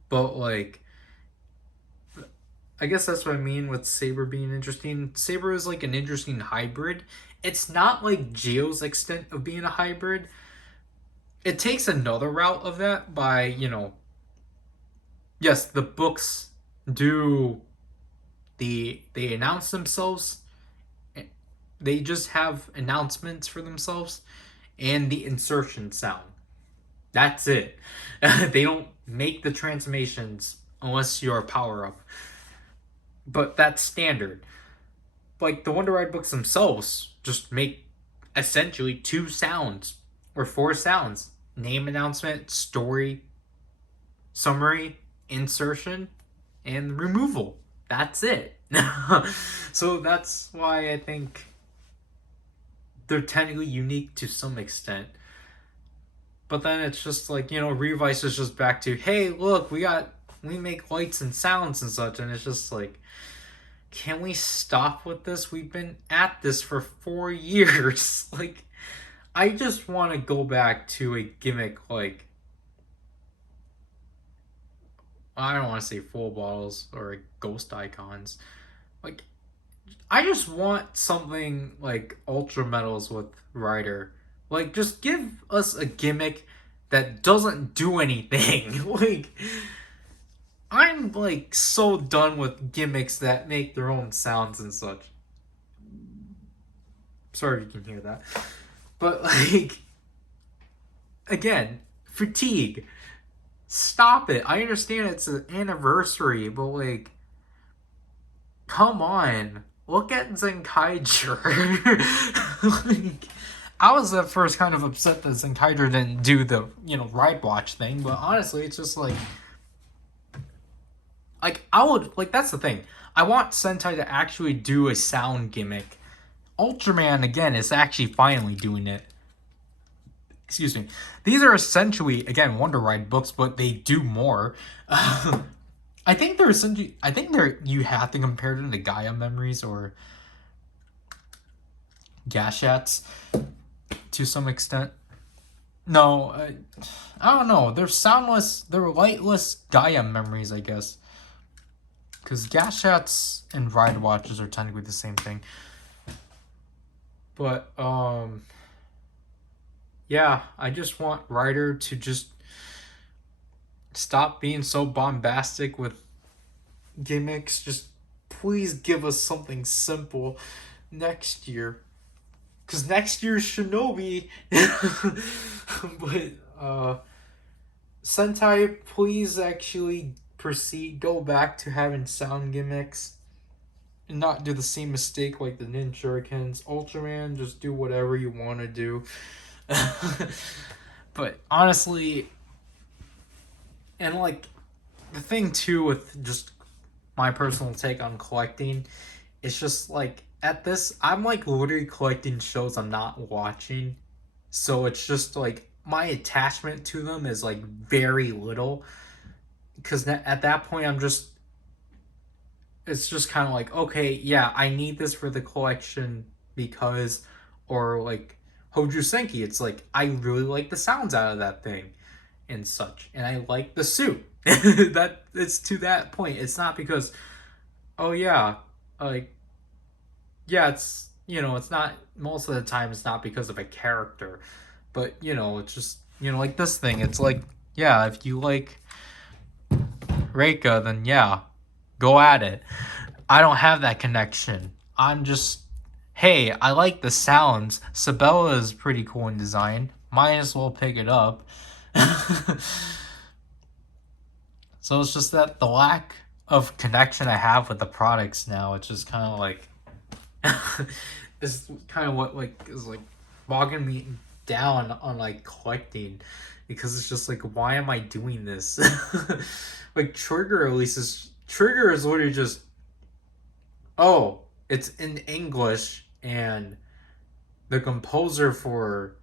but like, I guess that's what I mean with Saber being interesting. Saber is like an interesting hybrid. It's not like Geo's extent of being a hybrid. It takes another route of that by, yes, the books do they announce themselves. They just have announcements for themselves and the insertion sound. That's it. They don't make the transformations unless you're a power up. But that's standard. Like the Wonder Ride books themselves just make essentially two sounds or four sounds: name announcement, story, summary, insertion, and removal. That's it. So that's why I think they're technically unique to some extent. But then it's just like, Revice is just back to, hey, look, we make lights and sounds and such, and it's just like, can we stop with this? We've been at this for 4 years. Like, I just want to go back to a gimmick like, I don't want to say full bottles or ghost icons. Like, I just want something like Ultra Metals with Rider. Like, just give us a gimmick that doesn't do anything. Like, I'm like so done with gimmicks that make their own sounds and such. Sorry if you can hear that. But like, again, fatigue. Stop it. I understand it's an anniversary, but like, come on. Look at Zenkaiger. Like, I was at first kind of upset that Zenkaiger didn't do the, ride watch thing, but honestly, it's just like I would, like, that's the thing. I want Sentai to actually do a sound gimmick. Ultraman, again, is actually finally doing it. Excuse me. These are essentially, again, Wonder Ride books, but they do more. I think they're essentially, you have to compare them to Gaia Memories or Gashats to some extent. No, I don't know. They're soundless, they're lightless Gaia Memories, I guess. Because Gashats and Ride Watches are technically the same thing. But, yeah, I just want Rider to just stop being so bombastic with gimmicks. Just please give us something simple next year. Because next year's Shinobi. But, Sentai, please actually go back to having sound gimmicks and not do the same mistake like the Ninja Shurikens. Ultraman, just do whatever you want to do. But honestly, and like the thing too with just my personal take on collecting, it's just like at this, I'm like literally collecting shows I'm not watching, so it's just like my attachment to them is like very little, because at that point it's just kind of like, okay, yeah, I need this for the collection because, or like Hoju Senki, it's like I really like the sounds out of that thing and such, and I like the suit. That it's to that point. It's not because, oh yeah, like, yeah, it's not, most of the time it's not because of a character, but it's just, like this thing. It's like, yeah, if you like Reika, then yeah, go at it. I don't have that connection. I'm just, hey, I like the sounds. Sabella is pretty cool in design. Might as well pick it up. So it's just that the lack of connection I have with the products now. It's just kind of like it's kind of what like is like bogging me down on like collecting, because it's just like, why am I doing this? Like Trigger is literally just, oh, it's in English, and the composer for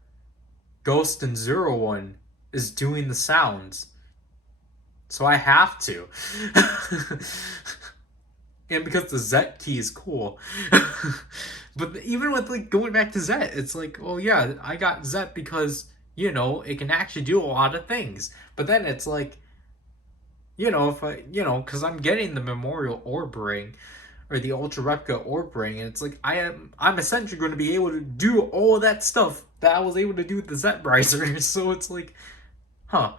Ghost and Zero One is doing the sounds, so I have to. And because the Z key is cool. But even with like going back to Z, it's like, oh yeah, I got Z because, it can actually do a lot of things. But then it's like, if I, because I'm getting the Memorial Orb Ring or the Ultra Replica Orb Ring, and it's like I'm essentially going to be able to do all of that stuff that I was able to do with the Z Riser. So it's like, huh.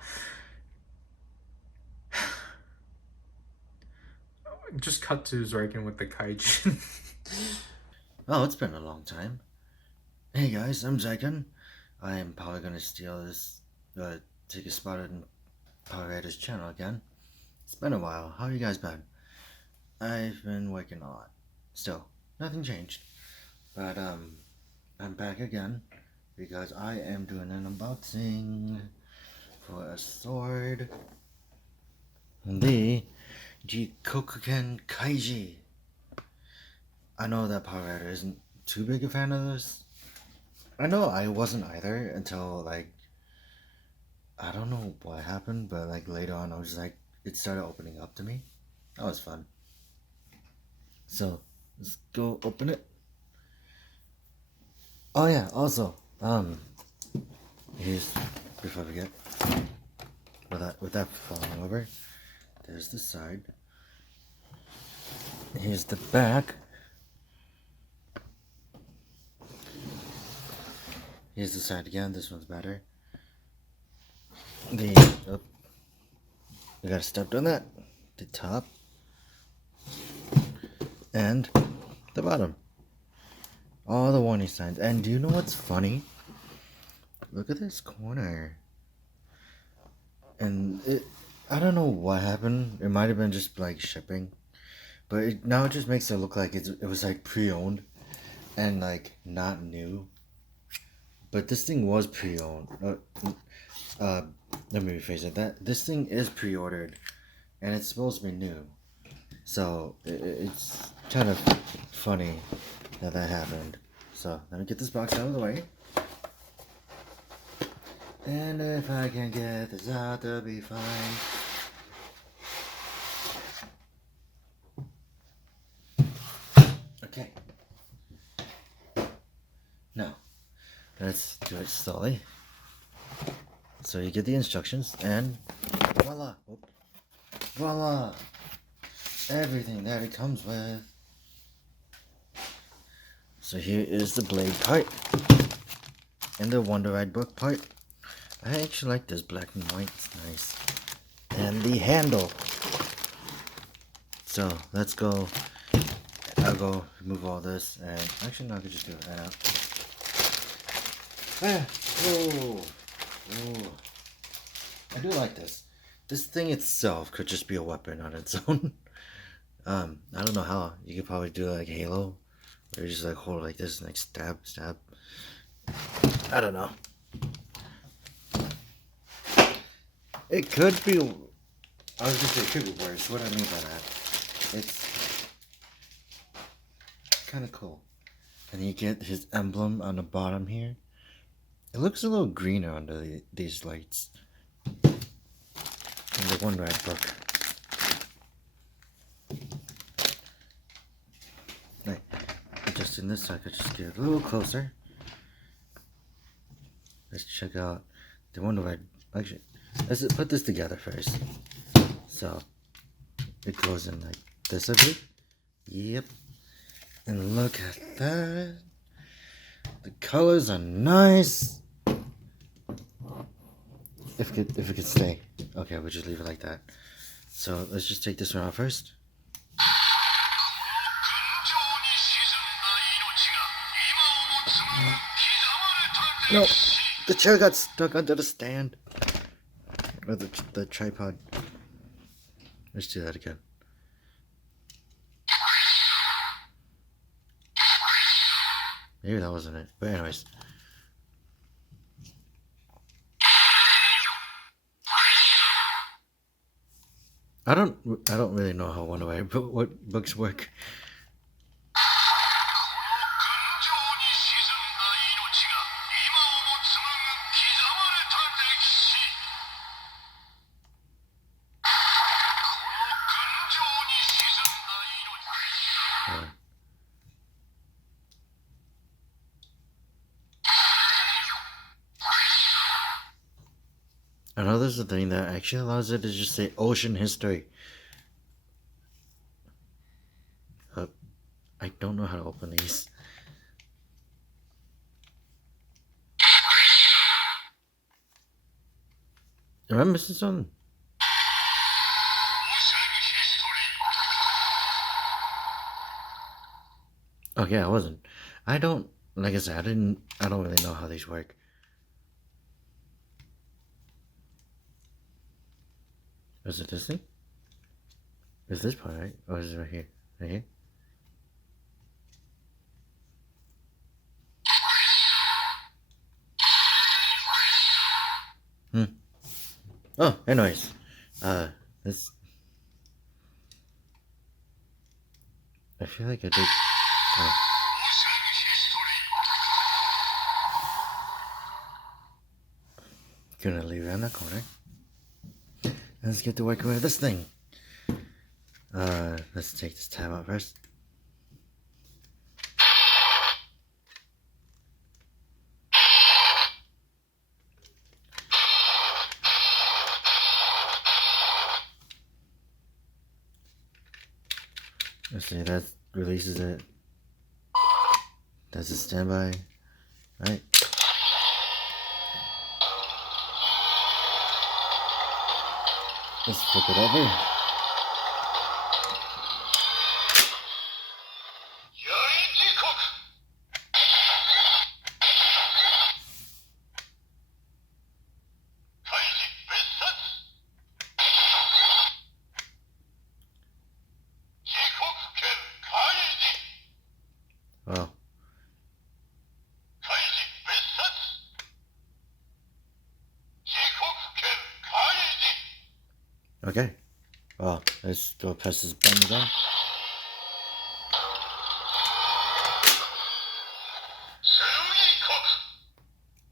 Just cut to Zryken with the kaijin. Oh, it's been a long time. Hey guys, I'm Zryken. I am probably gonna steal this, take a spot in PowerRider's channel again. It's been a while. How you guys been? I've been working a lot. Still, nothing changed. But, I'm back again because I am doing an unboxing for a sword. The Jikokuken Kaiji. I know that PowerRider isn't too big a fan of this. I know I wasn't either until, like, I don't know what happened, but, like, later on I was like, it started opening up to me. That was fun. So, let's go open it. Oh yeah, also, here's, before we get, with that falling over, there's the side. Here's the back. Here's the side again. This one's better. We gotta step on that. The top and the bottom. All the warning signs. And do you know what's funny? Look at this corner. And I don't know what happened. It might have been just like shipping, but now it just makes it look like it was like pre-owned and like not new. But this thing was pre-owned. Let me rephrase it. This thing is pre-ordered, and it's supposed to be new. So it's kind of funny that happened. So let me get this box out of the way. And if I can get this out, that'll be fine. Okay. Now, let's do it slowly. So you get the instructions, and voila! Voila! Everything that it comes with. So here is the blade part, and the Wonder Ride book part. I actually like this black and white, it's nice. And the handle. So let's go. I'll go remove all this, and actually no, I could just do it right now. Oh. I do like this. This thing itself could just be a weapon on its own. I don't know how. You could probably do like Halo, or you just like hold it like this and like stab. I don't know. It could be. I was gonna say it could be worse. What I mean by that, it's kind of cool. And you get his emblem on the bottom here. It looks a little greener under these lights. And the One Ride book. Right. Adjusting this so I could just get a little closer. Let's check out the One Ride. Actually, let's put this together first. So it goes in like this, I believe. Yep. And look at that. The colors are nice. If it could stay. Okay, we'll just leave it like that. So let's just take this one out first. No, the chair got stuck under the stand. Or the tripod. Let's do that again. Maybe that wasn't it. But anyways. I don't really know how what books work. I know there's a thing that actually allows it to just say ocean history. I don't know how to open these. Am I missing something? Oh yeah, I wasn't. I don't, like I said, I don't really know how these work. Is it this thing? Is this part right? Or is it right here? Right here? Oh, anyways. This... I feel like I did... Oh. Gonna leave it in the corner. Let's get to working with this thing. Let's take this tab out first. Let's see, that releases it. That's a standby, right? Let's flip it over. Wow. Okay. Well, let's go press this button again.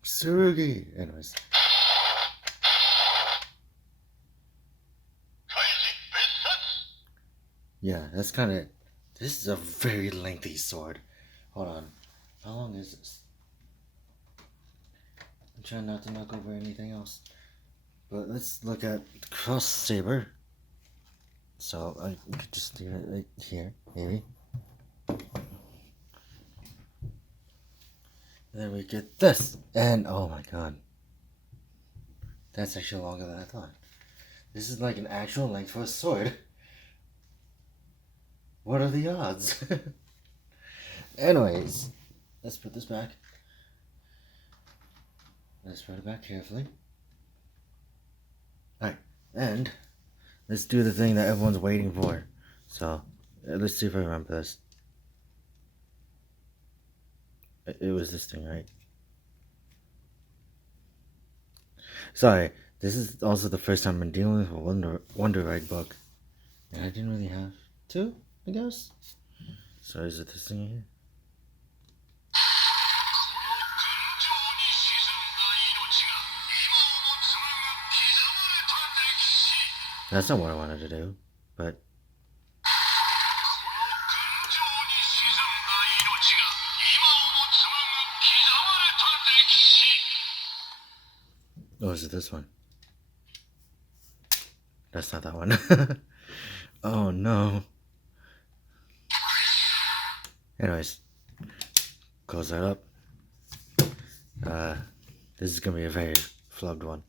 Tsurugi! Anyways. Yeah, that's kind of... This is a very lengthy sword. Hold on. How long is this? I'm trying not to knock over anything else. But let's look at cross saber. So I could just do it right here, maybe. And then we get this. And oh my god. That's actually longer than I thought. This is like an actual length for a sword. What are the odds? Anyways, let's put this back. Let's put it back carefully. Alright, and let's do the thing that everyone's waiting for. So, let's see if I remember this. It was this thing, right? Sorry, this is also the first time I'm dealing with a Wonder Ride book. And I didn't really have to, I guess. So is it this thing here? That's not what I wanted to do, but... Oh, is it this one? That's not that one. Oh no. Anyways, close that up. This is gonna be a very flubbed one,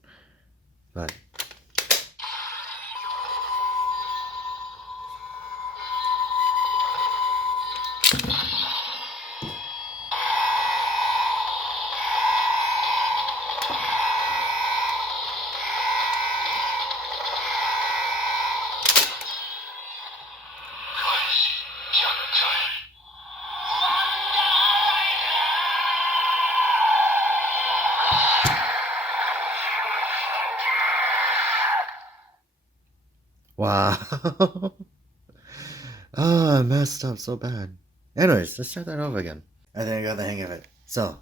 but... Wow. Oh, I messed up so bad. Anyways, let's start that over again. I think I got the hang of it. So.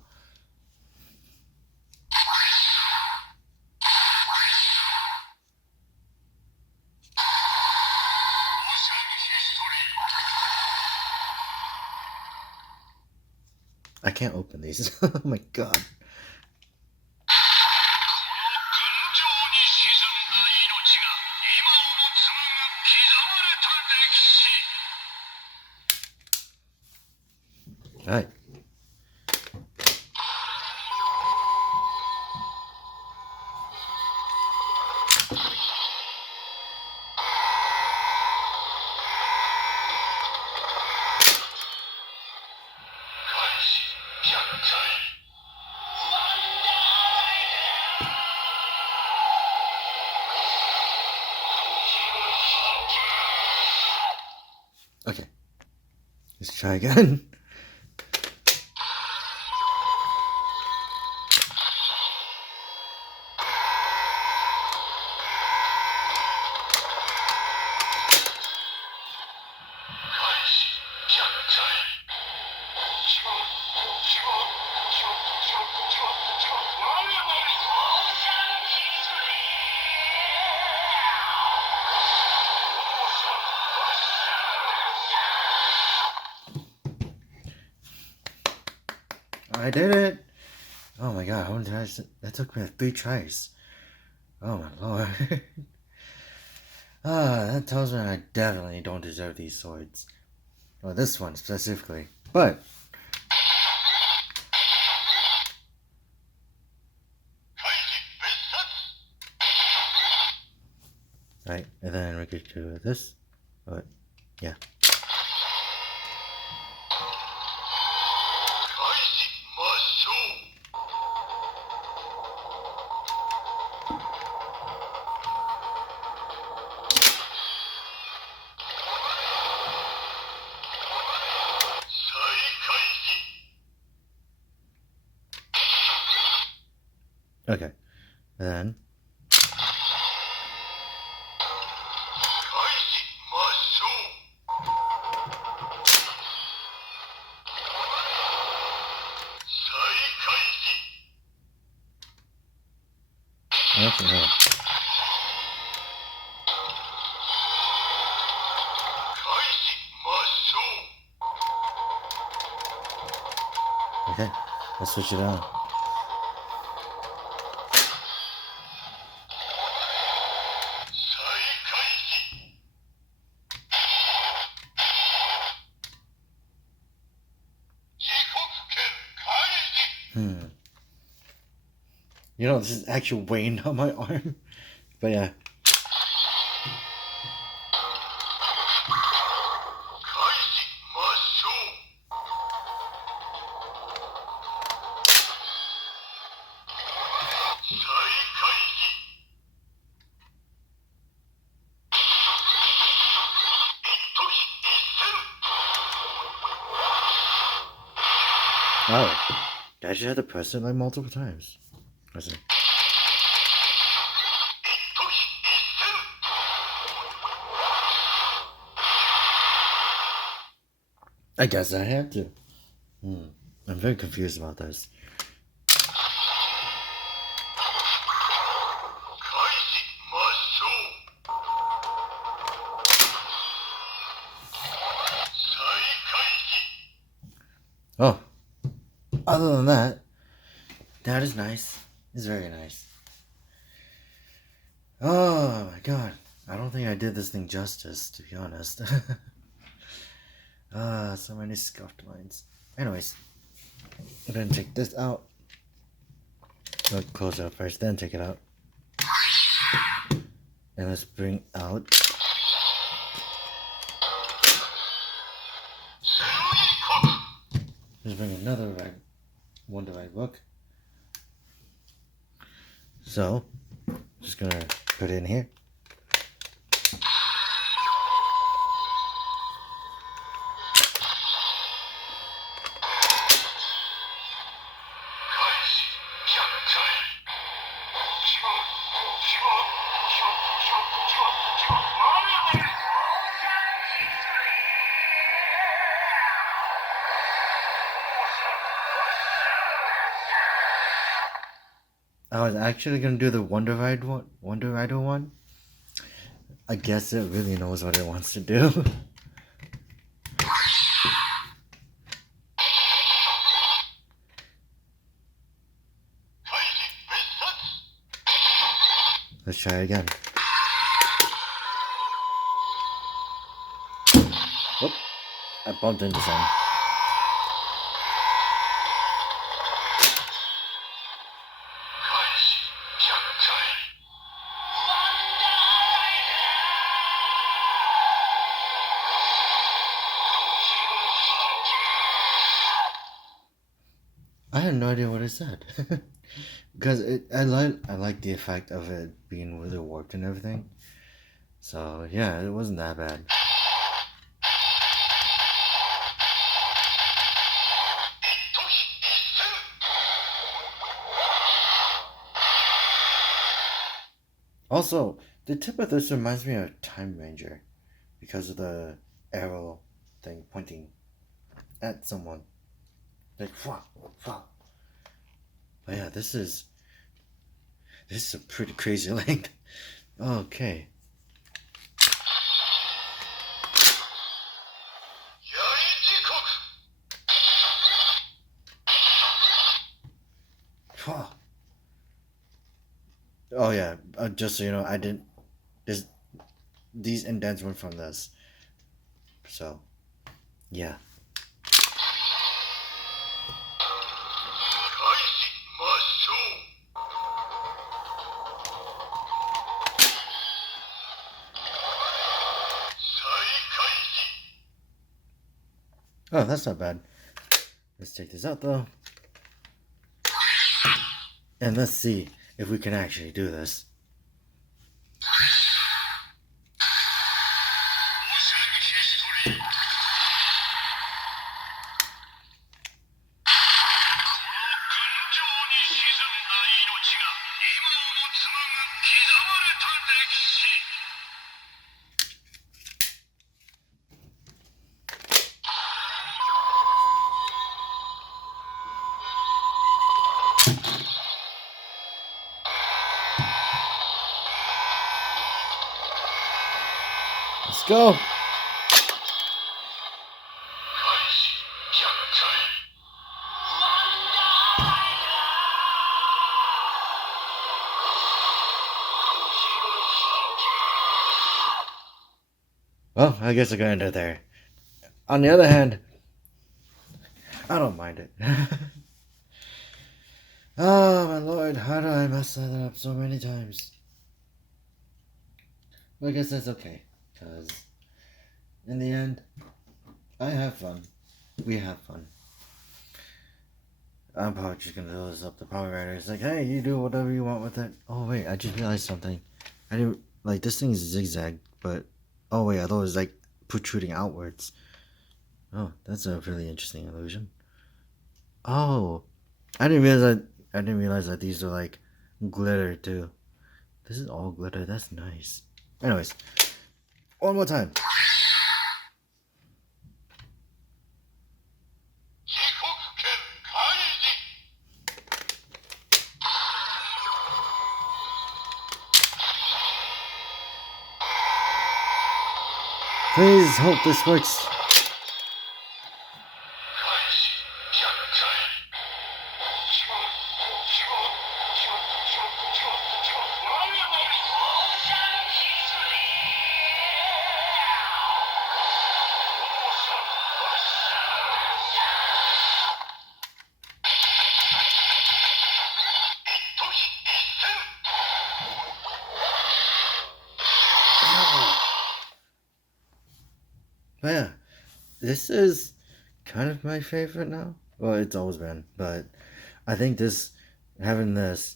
I can't open these. Oh my god. Alright. Okay. Let's try again. I did it! Oh my god, how many tries? That took me like 3 tries. Oh my lord. That tells me I definitely don't deserve these swords. Well, this one specifically. But. Right, and then we could do this. But, yeah. Okay, and then. Okay. Okay, let's switch it on. You know, this is actually weighing on my arm. But yeah. Oh, I just had to press it like multiple times. Listen. I guess I had to. I'm very confused about this. Oh, other than that, that is nice. It's very nice. Oh my god. I don't think I did this thing justice, to be honest. So many scuffed lines. Anyways, I'm gonna take this out. I'll close it up first, then take it out. And let's bring out. Let's bring another one to right book. So, just gonna put it in here. I was actually gonna do the Wonder Rider one. I guess it really knows what it wants to do. Let's try again. Whoop! I bumped into some. I had no idea what it said. Because I like the effect of it being really warped and everything. So yeah, it wasn't that bad. Also, the tip of this reminds me of Time Ranger because of the arrow thing pointing at someone. Like wah, wah. But yeah, this is a pretty crazy length. Okay. Wah. Oh yeah, just so you know, I didn't. These indents went from this. So, yeah. Oh, that's not bad. Let's take this out though. And let's see if we can actually do this. Let's go. Well, I guess I can end it there. On the other hand, I don't mind it. Oh my lord, how do I mess that up so many times? Well, I guess that's okay, because in the end, I have fun. We have fun. I'm probably just gonna do this up to PowerRider. It's like, hey, you do whatever you want with it. Oh wait, I just realized something. I didn't like this thing is zigzag, but oh wait, I thought it was like protruding outwards. Oh, that's a really interesting illusion. Oh, I didn't realize that these are like glitter too. This is all glitter. That's nice. Anyways, one more time. Please hope this works. But yeah, this is kind of my favorite now. Well, it's always been, but I think having this,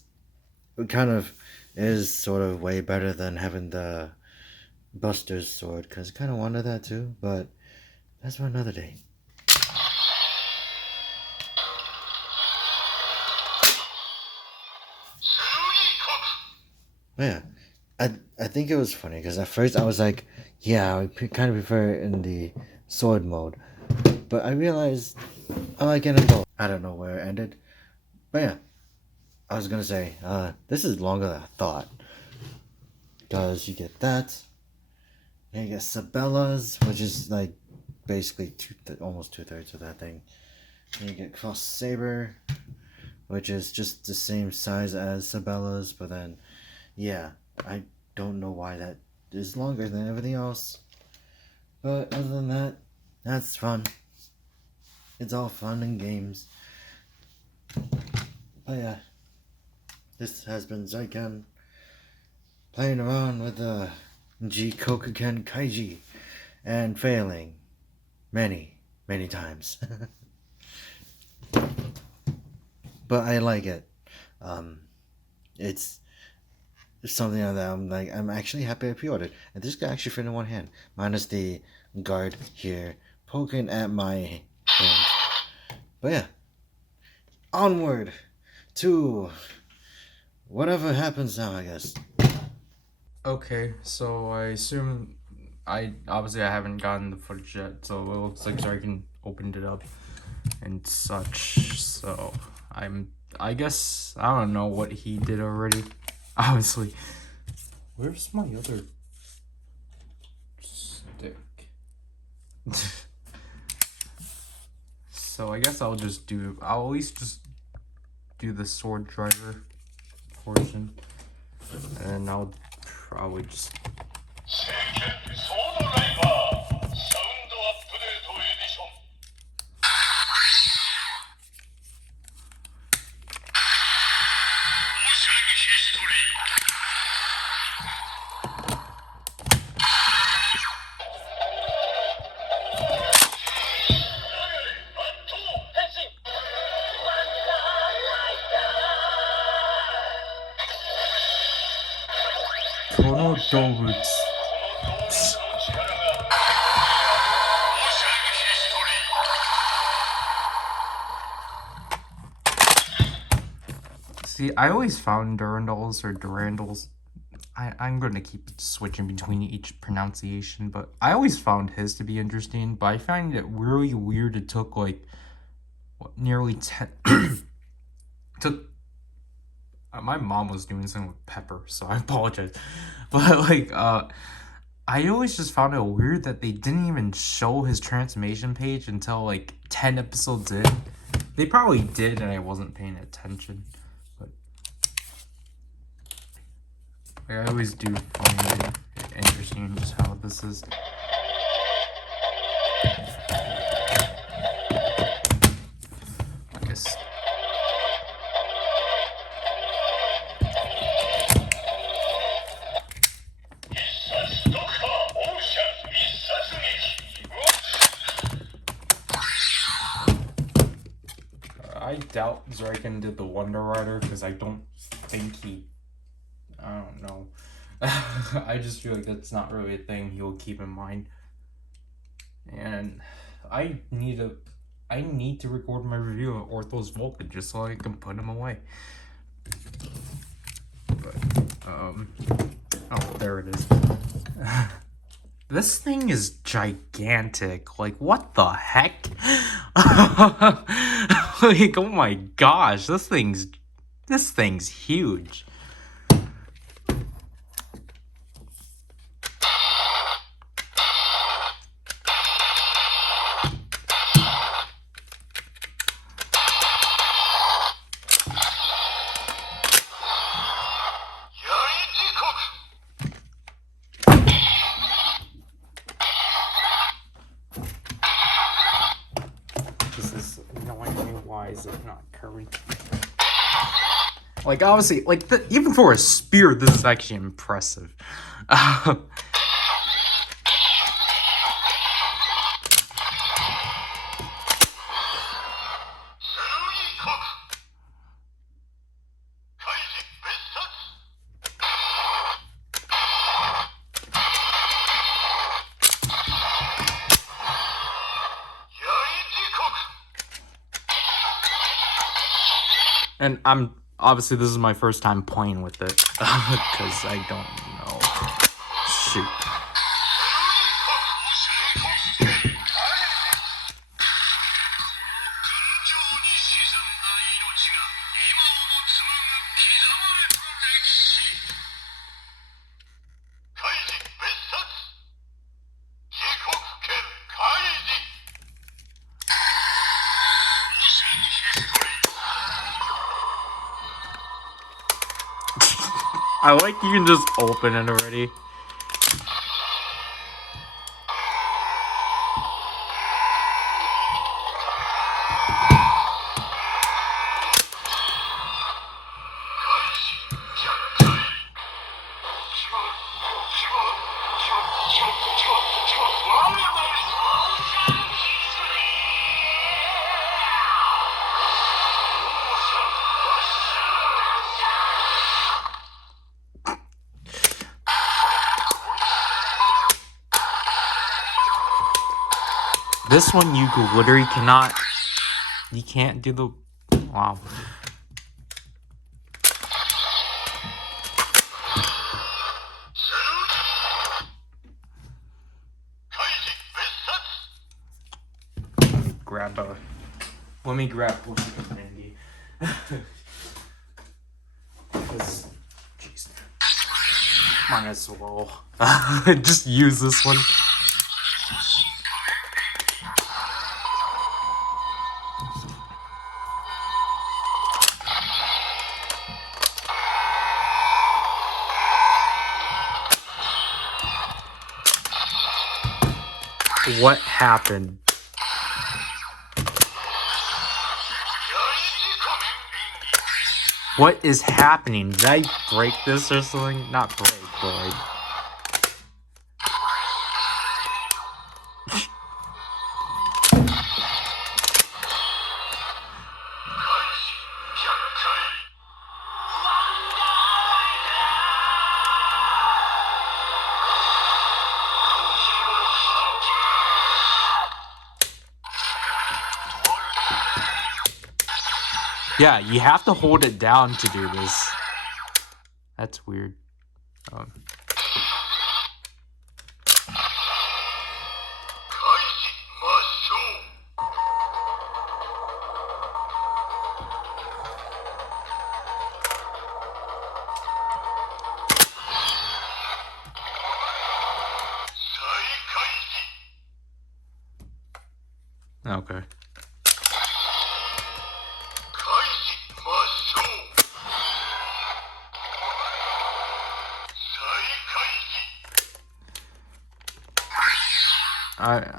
kind of is sort of way better than having the Buster's sword, because I kind of wanted that too, but that's for another day. But yeah, I think it was funny because at first I was like, yeah, I kind of prefer it in the sword mode, but I realized I like it in both. I don't know where it ended, but yeah, I was gonna say, this is longer than I thought. Because you get that. And you get Sabella's, which is like basically almost 2/3 of that thing. And you get Cross Saber, which is just the same size as Sabella's, but then, yeah, I don't know why that is longer than everything else. But other than that, that's fun. It's all fun and games. But yeah, this has been Zryken playing around with the Kokuken Kaiji and failing many times. But I like it. It's something that I'm actually happy I pre-ordered. And this can actually fit in one hand, minus the guard here poking at my hand. But yeah, onward to whatever happens now, I guess. Okay, so I assume I haven't gotten the footage yet, so it looks like Zryken opened it up and such. So I guess I don't know what he did already. Obviously, where's my other stick? So I guess I'll at least just do the sword driver portion, and I'll probably just. Kono Dobutsu. See, I always found Durandals or Durandals. I'm going to keep switching between each pronunciation, but I always found his to be interesting, but I find it really weird it took like nearly 10 took my mom was doing something with pepper, so I apologize. But like I always just found it weird that they didn't even show his transformation page until like 10 episodes in. They probably did and I wasn't paying attention. But I always do find it interesting just how this is. I guess. I doubt Zryken did the Wonder Rider because I don't think I don't know. I just feel like that's not really a thing he'll keep in mind. And I need to record my review of Orthos Vulcan just so I can put him away. But oh, there it is. This thing is gigantic. Like, what the heck? Like, oh my gosh, this thing's huge. This is annoying me. Why is it not current? Like, obviously, like, even for a spear, this is actually impressive. And obviously this is my first time playing with it because I don't know. Shoot. I like you can just open it already. This one you literally cannot. You can't do the. Wow. Grab a. Let me grab Handy. Because. Jeez. Mine is so low. Just use this one. What happened? What is happening? Did I break this or something? Not break, but like... Yeah, you have to hold it down to do this. That's weird. Okay.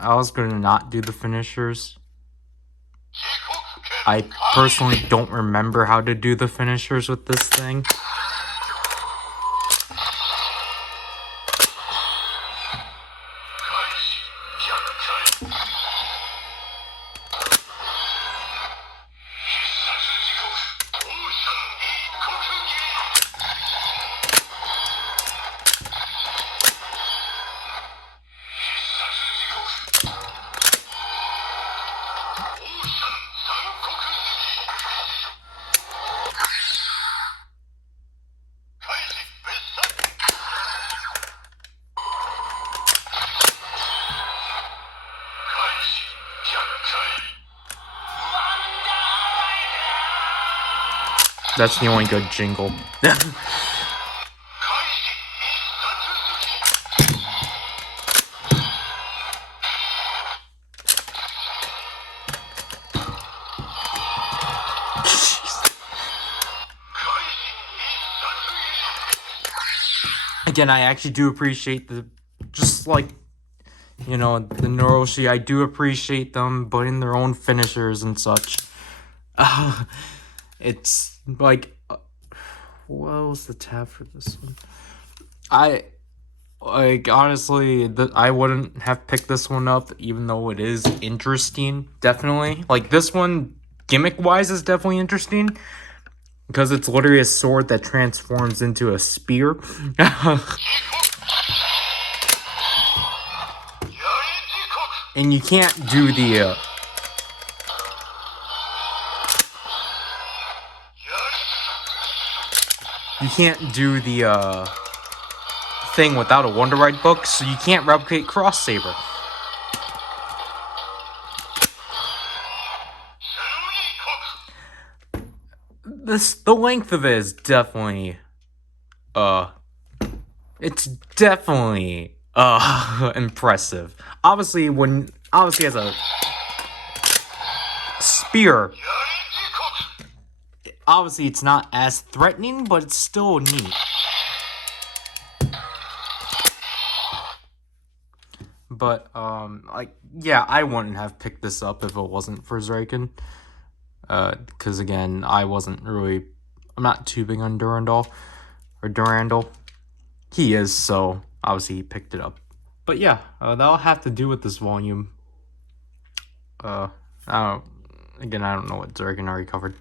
I was gonna not do the finishers. I personally don't remember how to do the finishers with this thing. That's the only good jingle. Again, I actually do appreciate the, just like, you know, the Noroshi, I do appreciate them putting their own finishers and such. It's like, what was the tab for this one? Honestly, I wouldn't have picked this one up, even though it is interesting, definitely. Like, this one, gimmick-wise, is definitely interesting, because it's literally a sword that transforms into a spear. And you can't do the, you can't do the, thing without a Wonder Ride book, so you can't replicate Cross Saber. The length of it is definitely, it's definitely, impressive. Obviously as a spear, obviously it's not as threatening, but it's still neat. But, like, yeah, I wouldn't have picked this up if it wasn't for Zryken. Because, again, I'm not too big on Durandal. He is, so obviously he picked it up. But yeah, that'll have to do with this volume. I don't know what Zryken already covered.